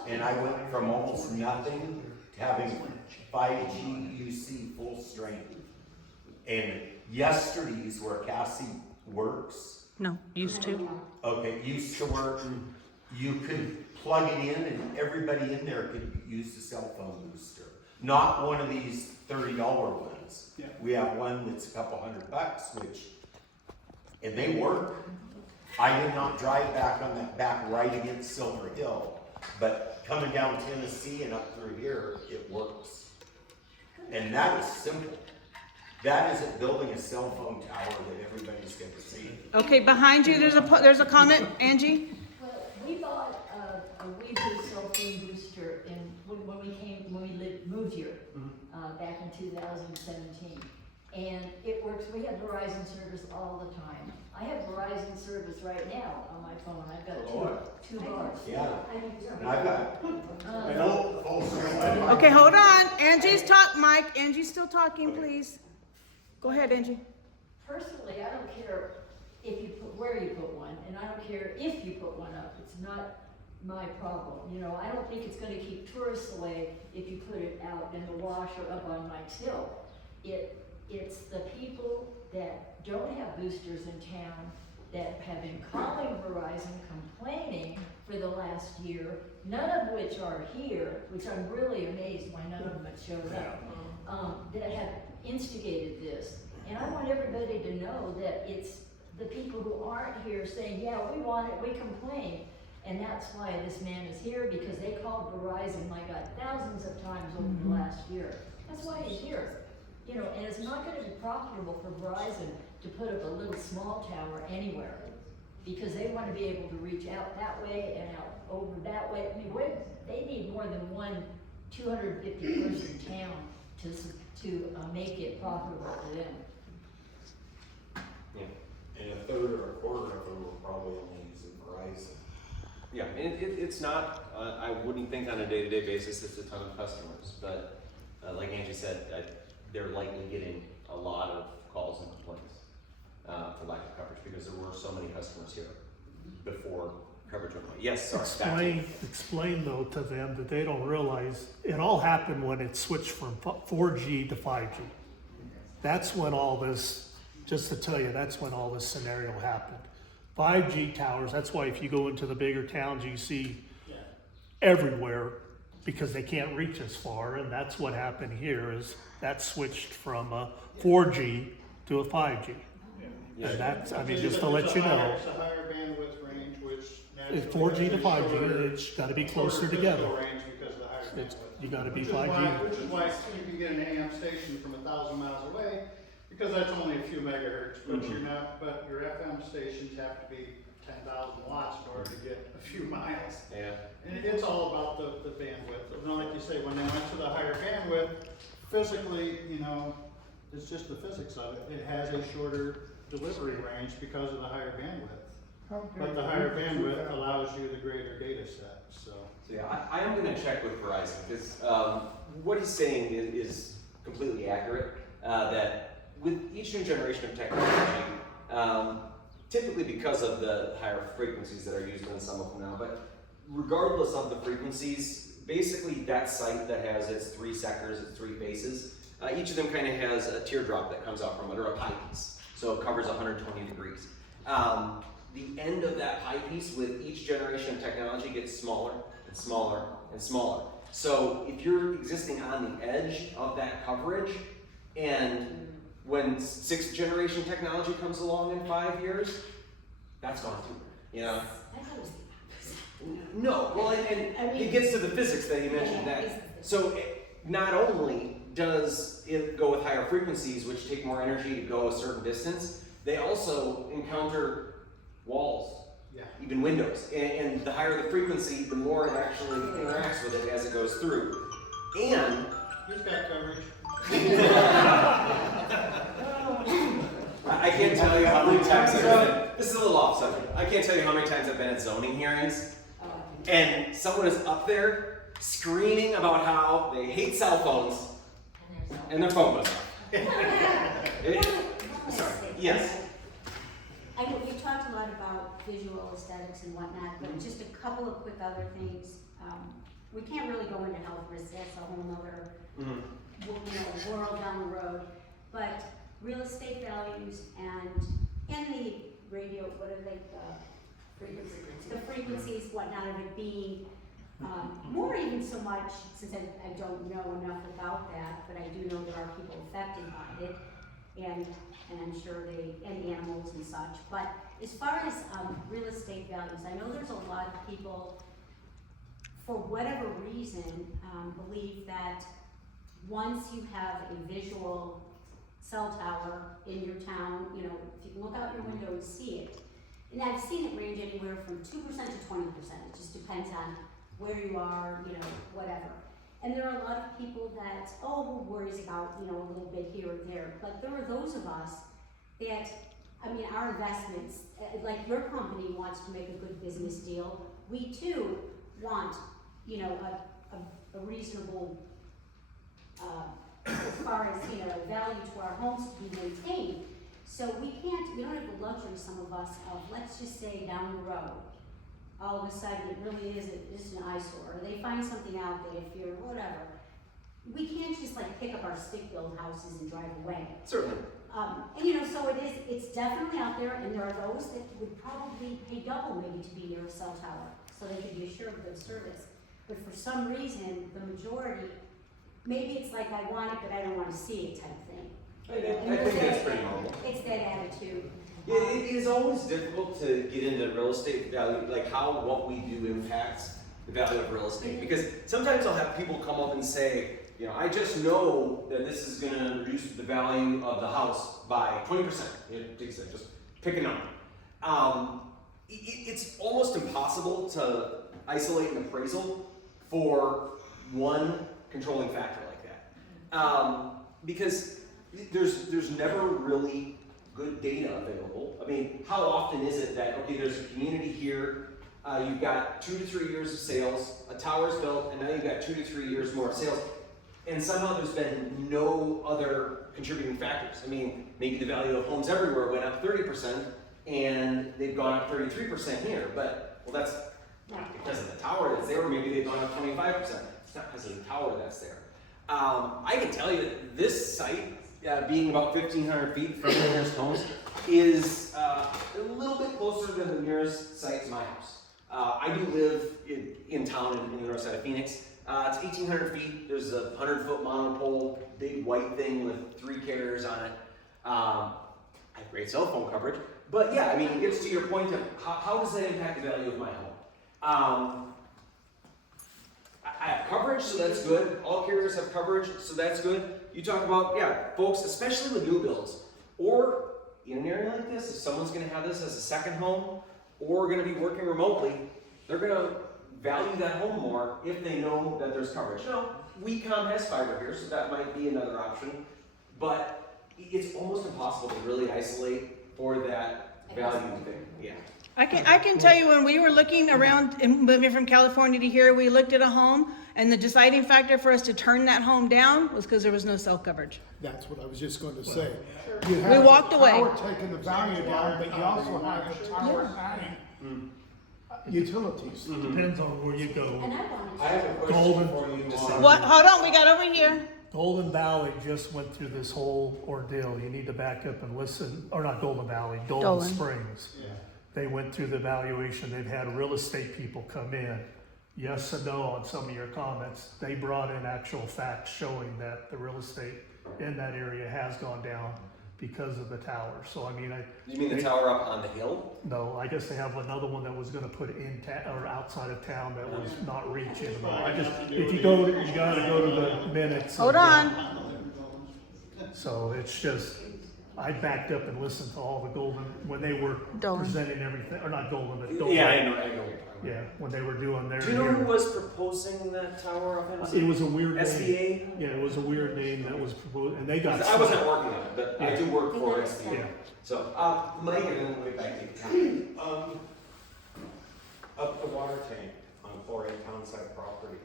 and I went from almost nothing to having 5G UC full strength. And yesterday's where Cassie works, No, used to. okay, used to work, you could plug it in and everybody in there could use the cell phone booster. Not one of these $30 ones. Yeah. We have one that's a couple $100, which, and they work. I did not drive back on that back right against Silver Hill, but coming down Tennessee and up through here, it works. And that is simple. That isn't building a cell phone tower that everybody's gonna see. Okay, behind you, there's a comment, Angie? Well, we bought a Weeblue cell phone booster when we moved here, back in 2017. And it works, we have Verizon service all the time. I have Verizon service right now on my phone, I've got two bars. Yeah, and I've got full strength. Okay, hold on. Mike, Angie's still talking, please. Go ahead, Angie. Personally, I don't care where you put one, and I don't care if you put one up, it's not my problem. You know, I don't think it's gonna keep tourists away if you put it out in the wash or up on Mike's Hill. It's the people that don't have boosters in town that have been calling Verizon complaining for the last year, none of which are here, which I'm really amazed why none of them have showed up, that have instigated this. And I want everybody to know that it's the people who aren't here saying, yeah, we want it, we complain. And that's why this man is here, because they called Verizon, like, thousands of times over the last year. That's why he's here. You know, and it's not gonna be profitable for Verizon to put up a little small tower anywhere, because they wanna be able to reach out that way and out over that way. I mean, they need more than one 250 person town to make it profitable for them. And a third or a quarter of them are probably only using Verizon. Yeah, and it's not, I wouldn't think on a day-to-day basis it's a ton of customers, but like Angie said, they're likely getting a lot of calls and complaints for lack of coverage, because there were so many customers here before coverage went away. Yes, sorry. back to you. Explain though to them that they don't realize, it all happened when it switched from 4G to 5G. That's when all this, just to tell you, that's when all this scenario happened. 5G towers, that's why if you go into the bigger towns, you see everywhere, because they can't reach as far, and that's what happened here, is that switched from a 4G to a 5G. And that's, I mean, just to let you know, It's a higher bandwidth range, which it's naturally 4G to is 5G, shorter- it's gotta be closer shorter together. physical range because of the higher It's, bandwidth. you gotta be Which is 5G. Which is why you can get an AM station from 1,000 miles away, because that's only a few megahertz, but you're not, but your FM stations have to be 10,000 watts in order to get a few miles. Yeah. And it's all about the bandwidth. And like you say, when they went to the higher bandwidth, physically, you know, it's just the physics of it. It has a shorter delivery range because of the higher bandwidth. But the higher bandwidth allows you the greater data set, so. So yeah, I am gonna check with Verizon, because what he's saying is completely accurate, that with each new generation of technology, typically because of the higher frequencies that are used in some of them now, but regardless of the frequencies, basically that site that has its 3 sectors, its 3 faces, each of them kind of has a teardrop that comes out from it, or a pie piece, so it covers 120 degrees. The end of that pie piece with each generation of technology gets smaller and smaller and smaller. So if you're existing on the edge of that coverage, and when 6th generation technology comes along in 5 years, that's gone too, you know? I thought it was the opposite. No, well, and it gets to the physics that you mentioned, so not only does it go with higher frequencies, which take more energy to go a certain distance, they also encounter walls, Yeah. even windows, and the higher the frequency, the more it actually interacts with it as it goes through. And Who's got coverage? I can't tell you how many times I've been, this is a little off subject, I can't tell you how many times I've been at zoning hearings, and someone is up there screaming about how they hate cell phones, and their phone goes off. Sorry, yes. I know we've talked a lot about visual aesthetics and whatnot, but just a couple of quick other things. We can't really go into health risks, that's a whole nother world down the road. But real estate values and the radio, what are they, the frequencies, whatnot of it being, more even so much, since I don't know enough about that, but I do know there are people affected by it. And I'm sure and animals and such. But as far as real estate values, I know there's a lot of people, for whatever reason, believe that once you have a visual cell tower in your town, if you can look out your window and see it, and I've seen it range anywhere from 2% to 20%. It just depends on where you are, whatever. And there are a lot of people that, who worries about, a little bit here or there. But there are those of us that, our investments, like your company wants to make a good business deal. We too want, a reasonable, as far as, value to our homes to be maintained. So we don't have the luxury, some of us, of, let's just say down the road, all of a sudden it really is an eyesore, or they find something out that if you're whatever, we can't just pick up our stick-built houses and drive away. Certainly. So it's definitely out there, and there are those that would probably pay double maybe to be near a cell tower, so they could be assured of good service. But for some reason, the majority, maybe it's like, I want it, but I don't want to see it type thing. I think that's pretty normal. It's that attitude. It is always difficult to get into real estate value, like how what we do impacts the value of real estate. Because sometimes I'll have people come up and say, I just know that this is going to reduce the value of the house by 20%. Just pick a number. It's almost impossible to isolate an appraisal for one controlling factor like that. Because there's never really good data available. How often is it that, there's a community here, you've got 2 to 3 years of sales, a tower's built, and now you've got 2 to 3 years more of sales, and somehow there's been no other contributing factors. Maybe the value of homes everywhere went up 30%, and they've gone up 33% here, but, that's not because of the tower that's there, or maybe they've gone up 25%. It's not because of the tower that's there. I can tell you that this site, being about 1,500 feet from the nearest homes, is a little bit closer than the nearest site to my house. I do live in town in the north side of Phoenix. It's 1,800 feet. There's a 100-foot monopole, big white thing with 3 carriers on it. I have great cell phone coverage. But yeah, it gets to your point of how does that impact the value of my home? I have coverage, so that's good. All carriers have coverage, so that's good. You talk about, folks, especially with new builds, or in an area like this, if someone's going to have this as a second home, or going to be working remotely, they're going to value that home more if they know that there's coverage. Now, WeCom has fiber here, so that might be another option, but it's almost impossible to really isolate for that value thing, yeah. I can tell you when we were looking around and moving from California to here, we looked at a home and the deciding factor for us to turn that home down was because there was no cell coverage. That's what I was just going to say. We walked away. Tower taking the value down, but you also have the tower adding utilities. Depends on where you go. And I wanted. I have a question Golden. for you. What, hold on, we got over here. Golden Valley just went through this whole ordeal. You need to back up and listen, or not Golden Valley, Golden Dolan. Springs. They went through the evaluation. They've had real estate people come in. Yes and no on some of your comments. They brought in actual facts showing that the real estate in that area has gone down because of the tower. So I mean, You mean the tower up on the hill? no, I guess they have another one that was gonna put in or outside of town that was not reachable. I just, if you go, you gotta go to the minutes. Hold on. So it's just, I backed up and listened to all the Golden, when they were Dolan. presenting everything, or not Golden, but Dolan. Yeah, I know. Yeah, when they were doing their. Do you know who was proposing that tower up It was a weird name. SBA? Yeah, it was a weird name that was proposed, and they got. I wasn't working on it, but I do work for SBA. Yeah. So, Mike, and then we'll get back to you. Up the water tank on Chloride Townside property.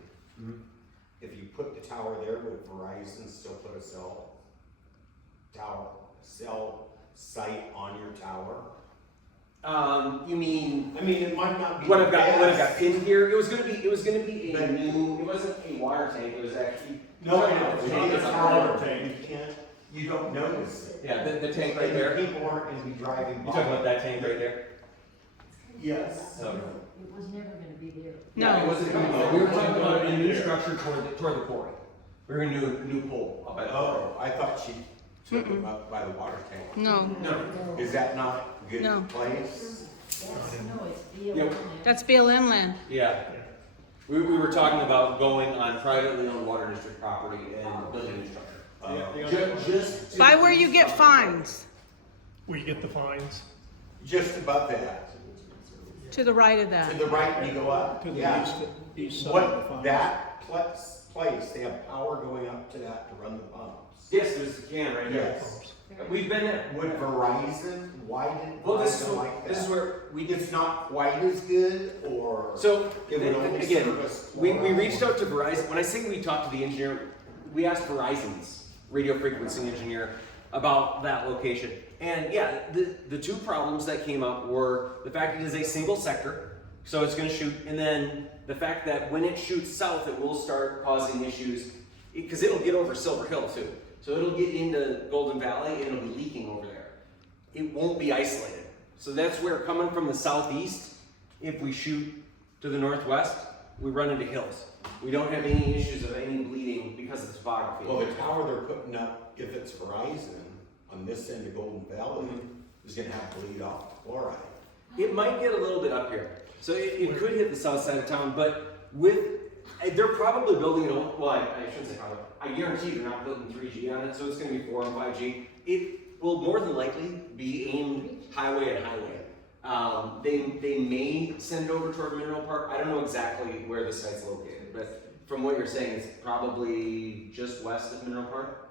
If you put the tower there, would Verizon still put a cell site on your tower? You mean I mean, it might not be. what I've got best. pinned here? It was gonna be a new. It wasn't a water tank. It was actually. No, It's it's a a tower tank. You don't notice it. Yeah, the tank right And there. people aren't gonna be driving by. You talking about that tank right there? Yes. So. It was never gonna be there. Yeah, it wasn't. We were talking about a new structure toward the quarry. We were gonna do a new pole up by the quarry. Oh, I thought she took them up by the water tank. No, No. Is that not a good No. place? No, it's BLM. Yeah. that's BLM land. Yeah. We were talking about going on privately owned water district property and building a new structure. Just By where you get fines, Where you get the fines. Just above that, to the right of to that. the right when you go up. To the Yeah. east side of the What, farm. that place, they have power going up to that to run the pumps. yes, there's the can right there. Yes. We've been there. Would Verizon, why did Well, this Verizon is where we did. It's not quite as good, or? So It would only again, service we Chloride? reached out to Verizon. When I say we talked to the engineer, we asked Verizon's radio frequency engineer about that location. And yeah, the two problems that came up were the fact it is a single sector, so it's going to shoot, and then the fact that when it shoots south, it will start causing issues because it'll get over Silver Hill too. So it'll get into Golden Valley and it'll be leaking over there. It won't be isolated. So that's where, coming from the southeast, if we shoot to the northwest, we run into hills. We don't have any issues of any bleeding because of the topography. Well, the tower they're putting up, if it's Verizon, on this end of Golden Valley, is gonna have to lead off to Chloride. It might get a little bit up here. So it could hit the south side of town, but they're probably building well, I shouldn't say probably. I guarantee they're not building 3G on it, so it's gonna be 4 and 5G. It will more than likely be aimed highway and highway. They may send it over toward Mineral Park. I don't know exactly where the site's located, but from what you're saying, it's probably just west of Mineral Park.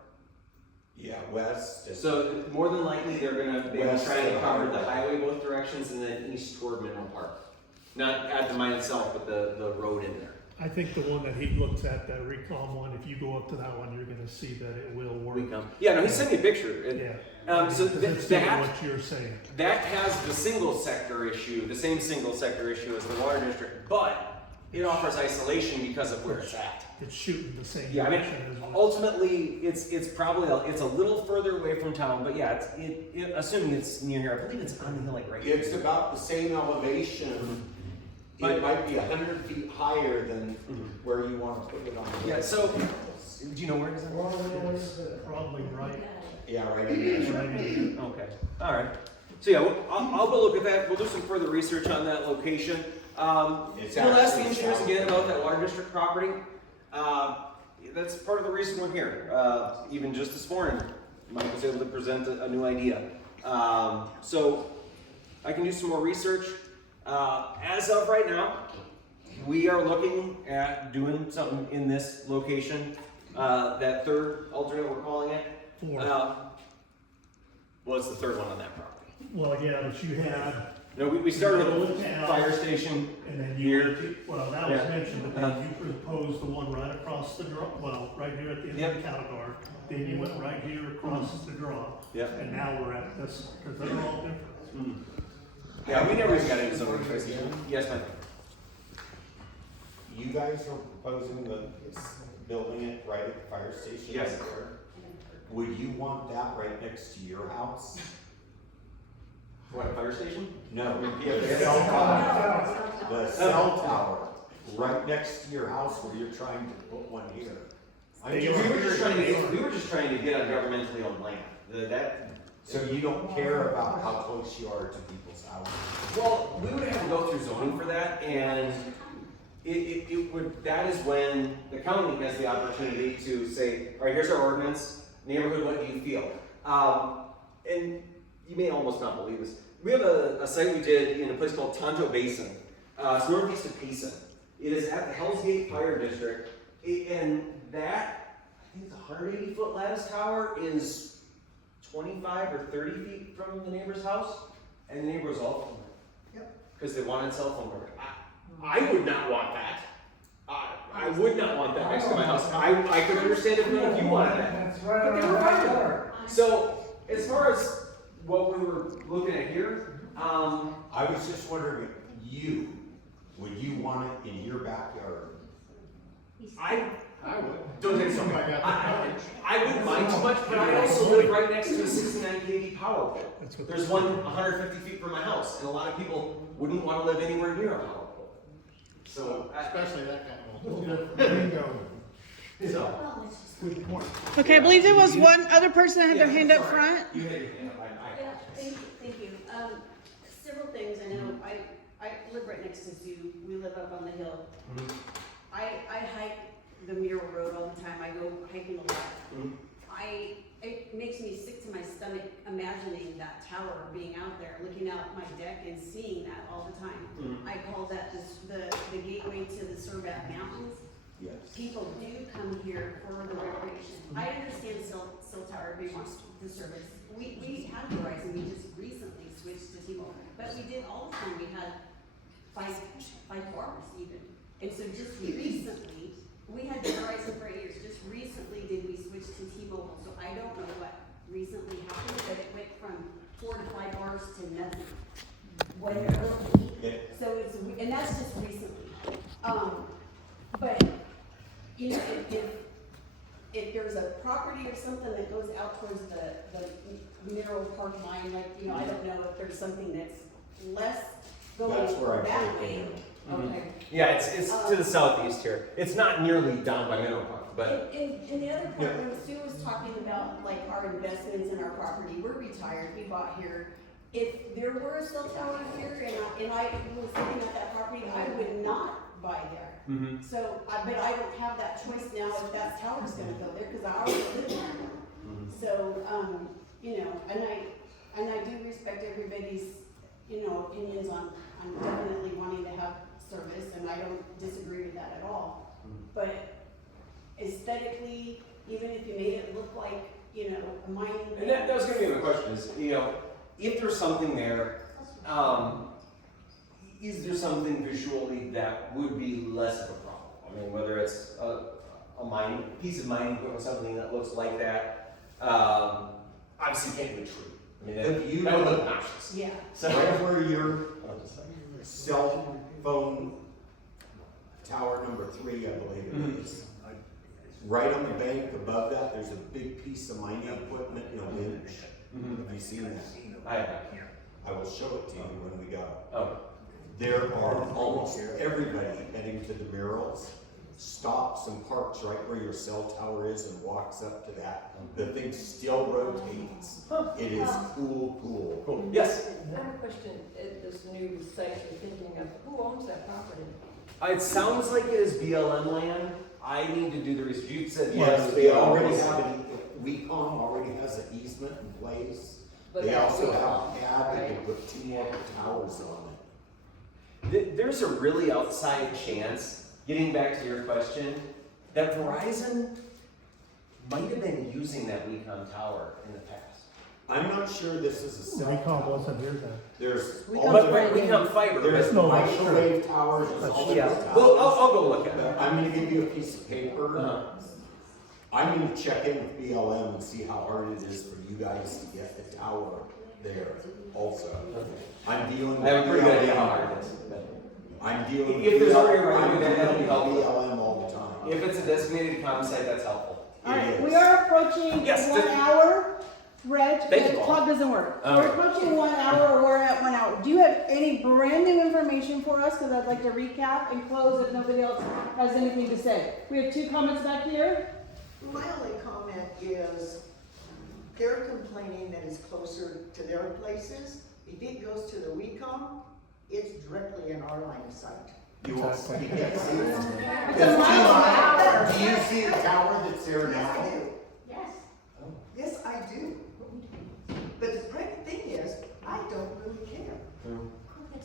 Yeah, west. So more than likely, they're gonna West try to of cover the highway. highway both directions and then east toward Mineral Park. Not at the mine itself, but the road in there. I think the one that he looks at, that Recom one, if you go up to that one, you're gonna see that it will work. Yeah, no, he sent me a picture. Yeah. So Because it's doing that what you're saying. that has the single sector issue, the same single sector issue as the water district, but it offers isolation because of where it's at. It's shooting the same Yeah, I mean, direction as well. ultimately, it's probably it's a little further away from town, but yeah, assuming it's near here, I believe it's on the hill, like right here. It's about the same elevation. It might be 100 feet higher than where you wanna put it on. the Yeah, so- hills. Do you know where it is? Probably right. Yeah, right in there. Right in. Okay, all right. So yeah, I'll go look at that. We'll do some further research on that location. It's We'll ask the actually engineers south. again about that water district property. That's part of the reason we're here. Even just this morning, Mike was able to present a new idea. So I can do some more research. As of right now, we are looking at doing something in this location. That third alternate, we're calling it. was the third one on that property. Well, yeah, but you had, No, we started with Old the Town. fire station and then here. well, that was Yeah. mentioned, but then you proposed the one right across the draw, well, right here at the end of the cattle guard. Then you went right here across the draw. Yep. And now we're at this, because they're all different. Yeah, we never even got into zoning choices. Yes, ma'am. You guys are proposing building it right at the fire station? Yes. right there? Would you want that right next to your house? What, fire station? No, Yeah. the cell tower. The cell tower, right next to your house where you're trying to put one here. I'm We just were just trying to curious. get, we were just trying to get on governmentally owned land. That, So you don't care about how close you are to people's houses? well, we would have to go through zoning for that, and it would, that is when the county has the opportunity to say, all right, here's our ordinance, neighborhood, what do you feel? And you may almost not believe this. We have a site we did in a place called Tonto Basin. It's northeast of Payson. It is at the Hell's Gate Fire District, and that, I think it's a 180-foot lattice tower is 25 or 30 feet from the neighbor's house, and the neighbor was all for it. Yep. Because they wanted cell phone coverage. I would not want that. I would not want that next to my house. I could understand if none of you wanted that. That's right But on they the were right fine. there. So, as far as what we were looking at here, I was just wondering, would you want it in your backyard? I would. don't think so. If I got the coverage. I wouldn't mind too much, but I also live right next to a 69 kV power pole. That's what There's one 150 feet from my house, and a lot of people wouldn't want to live anywhere near a power pole. So, Especially that kind of. Bingo. so. Good point. Okay, I believe there was one other person that had their Yeah, hand up sorry. front. You had your hand up. Yeah, thank you. Several things, I know, I live right next to zoo, we live up on the hill. Mhm. I hike the Mural Road all the time, I go hiking a lot. Mhm. It makes me sick to my stomach imagining that tower being out there, looking out my deck and seeing that all the time. Mhm. I call that the gateway to the Surbat Mountains. Yes. People do come here for the recreation. I understand cell tower, everybody wants the service. We had Verizon, we just recently switched to T-Mobile, but we did all the time, we had five bars even. And so just recently, we had Verizon for 8 years, just recently did we switch to T-Mobile. So I don't know what recently happened, but it went from 4 to 5 bars to nothing. Whatever. So it's, and that's just recently. But, you know, if there's a property or something that goes out towards the mineral park line, like, you know, I don't know if there's something that's less going That's where I that put it way. in. Okay. Yeah, it's to the southeast here. It's not nearly down by Mineral Park, but And the other part, when Sue was talking about like our investments in our property, we're retired, we bought here. If there were a cell tower here and I was looking at that property, I would not buy there. Mhm. So, but I don't have that choice now if that tower's gonna go there, cause I already live there. So, you know, and I do respect everybody's, you know, opinions on definitely wanting to have service, and I don't disagree with that at all. But aesthetically, even if you made it look like, you know, a mining. and that was gonna be my question is, you know, if there's something there, is there something visually that would be less of a problem? I mean, whether it's a mining, piece of mining equipment, something that looks like that, obviously can't be a tree. I mean, that would look obnoxious. Yeah. So, Right where your cell phone tower number 3, I believe it is. Right on the bank above that, there's a big piece of mining equipment in a winch. Have you seen that? I have that. I will show it to you when we go. Oh. There are almost everybody heading to the murals, stops and parks right where your cell tower is and walks up to that. The thing still rotates. It is cool. Cool. Yes. I have a question, this new site you're thinking of, who owns that property? It sounds like it is BLM land. I need to do the research. You said Yes, yes. they already have, WeCom already has an easement in place. But They that's also WeCom, have pad, they right? can put 2 more towers on There's a really outside chance, getting back to your question, that Verizon might have been using that WeCom tower in the past. I'm not sure this is a cell Recom tower. wasn't here then. There's We all don't different, We come fiber. there's No, but- that's true. microwave towers, there's all Yeah, different well, towers. I'll go look at it. I'm gonna give you a piece of paper. Uh-huh. I'm gonna check in with BLM and see how hard it is for you guys to get the tower there also. I'm dealing with I have a pretty good idea how BLM. hard it is. but I'm dealing with If there's already a right I'm way, that'll dealing be with helpful. BLM all the time. If it's a designated comm site, that's helpful. All right, It we is. are approaching Yes, 1 hour. Reg, Thank the you, Paul. clock doesn't work. All We're right. approaching 1 hour, or we're at 1 hour. Do you have any brand new information for us? Because I'd like to recap and close if nobody else has anything to say. We have 2 comments back here. My only comment is, they're complaining that it's closer to their places. If it goes to the WECOM, it's directly in our line of sight. You won't, Exactly. you can't see it. It's a mile away. Do you see the tower that's there Yes, now? I do. Yes. Yes, I do. But the great thing is, I don't really care.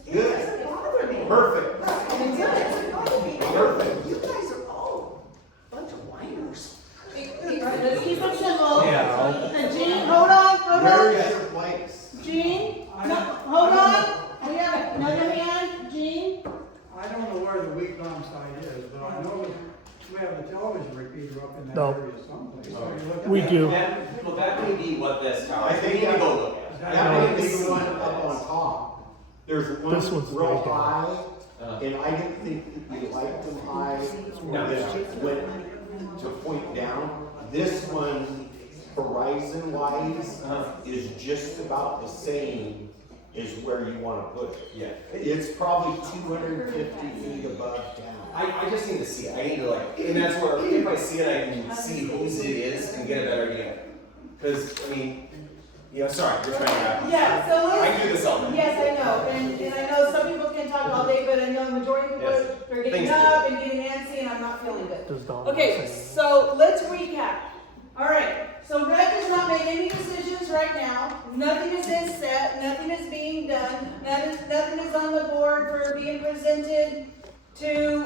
It Good. doesn't bother me. Perfect. It doesn't bother me. Perfect. You guys are all a bunch of whiners. All right, let's keep it simple. Yeah. And Jean, hold on. Where is your place? Jean, no, hold on. We have another hand. Jean. I don't know where the WECOM site is, but I know that we have a television repeater up in that No. area someplace. So you look at We that. do. Well, that may be what this tower, I we think need to that- go look at. That may be the one up on top. There's one This one's real way down. high, Uh, and I didn't think that you liked them high, No. that went to point down. This one, horizon wise, Uh-huh. is just about the same as where you wanna put it. Yeah. It's probably 250 feet above town. I just need to see it. I need to like, and that's where, if I see it, I can see whose it is and get a better idea. Cause, I mean, sorry, you're trying to, Yeah, so I let's. do this all the time. Yes, I know, and I know some people can talk all day, but I know the majority of people Yes. are getting Things up and getting antsy, and I'm not feeling good. Does Dawn Okay, say- so let's recap. All right, so Red has not made any decisions right now. Nothing has been set, nothing is being done, nothing is on the board for being presented to,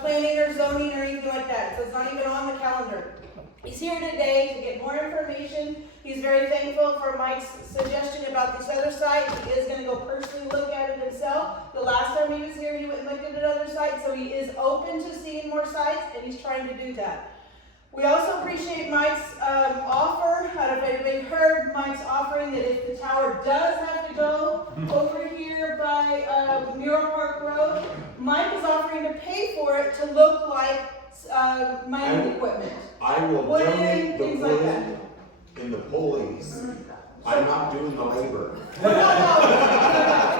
planning or zoning or anything like that, so it's not even on the calendar. He's here today to get more information. He's very thankful for Mike's suggestion about this other site. He is gonna go personally look at it himself. The last time he was here, he went and looked at another site, so he is open to seeing more sites, and he's trying to do that. We also appreciate Mike's offer. I don't know if anybody heard Mike's offering that if the tower does have to go over here by Mural Park Road, Mike is offering to pay for it to look like mining equipment. I will Wood, donate the things like that. wood and the pulleys. I'm not doing the labor. No,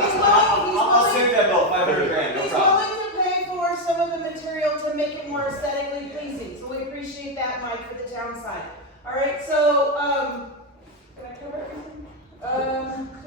he's willing, I'll send that bill, 500 grand, no he's problem. willing to pay for some of the material to make it more aesthetically pleasing, so we appreciate that, Mike, for the town side. All right, so, can I cover everything?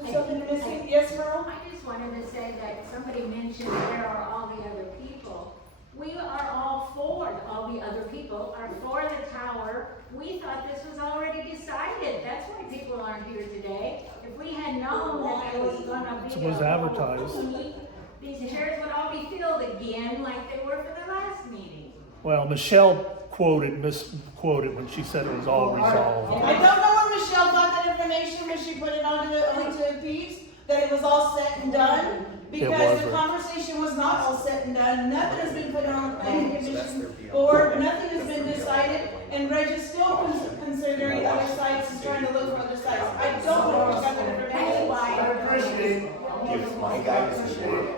Is something missing? Yes, Merle? I just wanted to say that somebody mentioned where are all the other people. We are all for, all the other people are for the tower. We thought this was already decided. That's why people aren't here today. If we had known that it was gonna be. It was a advertised. meet, these chairs would all be filled again like they were for the last meeting. Well, Michelle misquoted when she said it was all resolved. I don't know where Michelle got that information when she put it onto Pete's, that it was all set and done. Because the wasn't. conversation was not all set and done, nothing has been put on the planning commission board, nothing has been decided, and Reg is still considering other sites and trying to look for other sites. I don't know where she got that information. I appreciate. If my guys are there.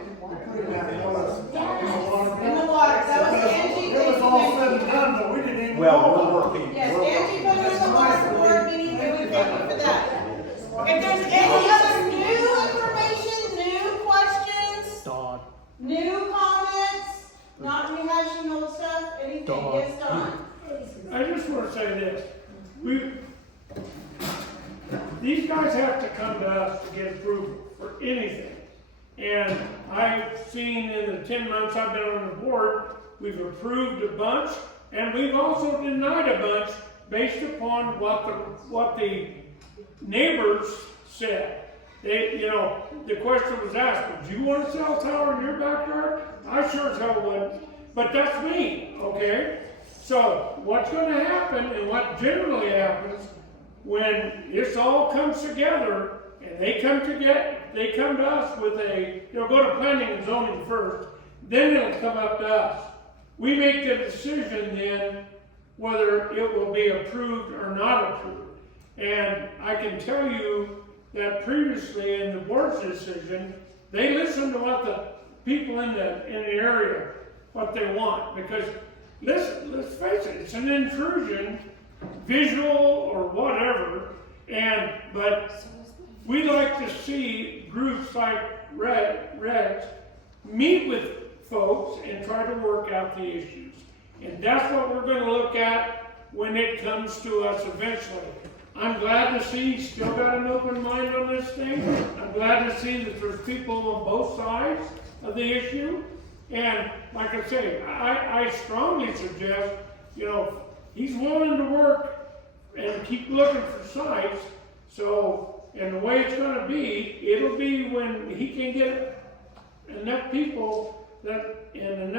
In the water, that was Angie. It was all said and done, but we didn't even. Well, know we're about it. working. Yes, we're Angie working. put it in the water board meeting, and we thank you for that. If there's any other new information, new questions, Dawn. new comments, not rehashing old stuff, anything, Dawn. yes, Don? I just wanna say this, these guys have to come to us to get approval for anything. And I've seen in the 10 months I've been on the board, we've approved a bunch, and we've also denied a bunch based upon what the neighbors said. The question was asked, would you want a cell tower in your backyard? I sure as hell wouldn't, but that's me, okay? So what's gonna happen, and what generally happens, when this all comes together, and they come to us with they'll go to planning and zoning first, then it'll come up to us. We make the decision then whether it will be approved or not approved. And I can tell you that previously in the board's decision, they listened to what the people in the area, what they want. Because let's face it, it's an intrusion, visual or whatever, but we like to see groups like Reds meet with folks and try to work out the issues. And that's what we're going to look at when it comes to us eventually. I'm glad to see he's still got an open mind on this thing. I'm glad to see that there's people on both sides of the issue. And like I say, I strongly suggest, he's willing to work and keep looking for sites. So, and the way it's going to be, it'll be when he can get enough people and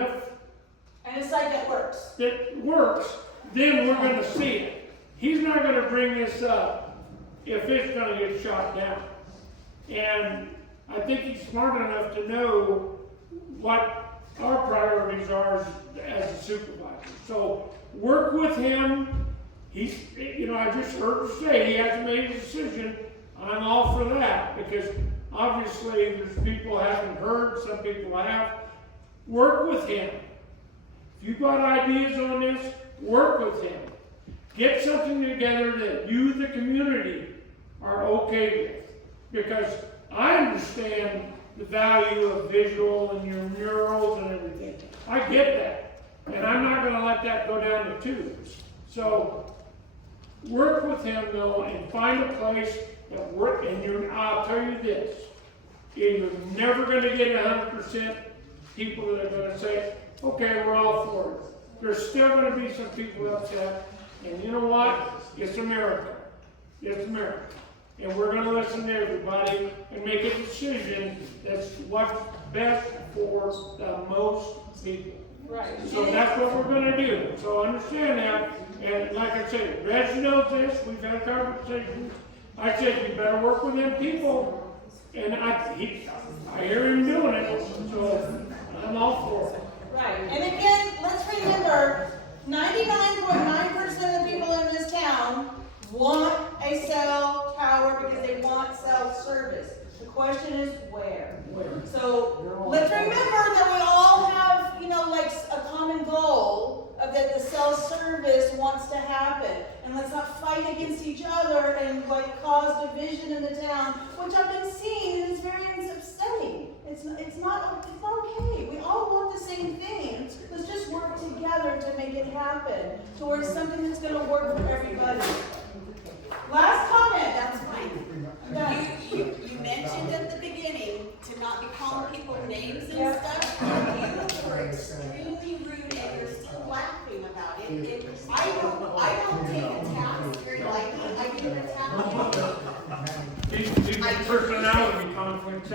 a site that works. Then we're going to see it. He's not going to bring this up if it's going to get shot down. And I think he's smart enough to know what our priorities are as a supervisor. So work with him. He's, I just heard him say he hasn't made a decision. I'm all for that because obviously there's people who haven't heard, some people have. Work with him. If you've got ideas on this, work with him. Get something together that you, the community, are okay with. Because I understand the value of visual and your murals and everything. I get that. And I'm not going to let that go down the tubes. So work with him, though, and find a place that works. And I'll tell you this. You're never going to get 100% people that are going to say, okay, we're all for it. There's still going to be some people upset. And you know what? It's America. It's America. And we're going to listen to everybody and make a decision that's what's best for the most people. Right. So that's what we're going to do. So understand that. And like I said, Reg knows this. We've had conversations. I said, you better work with them people. And I hear him doing it. So I'm all for it. Right. And again, let's remember, 99.9% of the people in this town want a cell tower because they want cell service. The question is where? So let's remember that we all have, a common goal of that the cell service wants to happen. And let's not fight against each other and cause division in the town, which I've been seeing and it's very upsetting. It's not okay. We all want the same thing. Let's just work together to make it happen towards something that's going to work for everybody. Last comment. That's fine. You mentioned at the beginning to not be calling people names and stuff. You were extremely rude and you're still laughing about it. And I don't take attacks very lightly. I get attacked. These personality conflicts.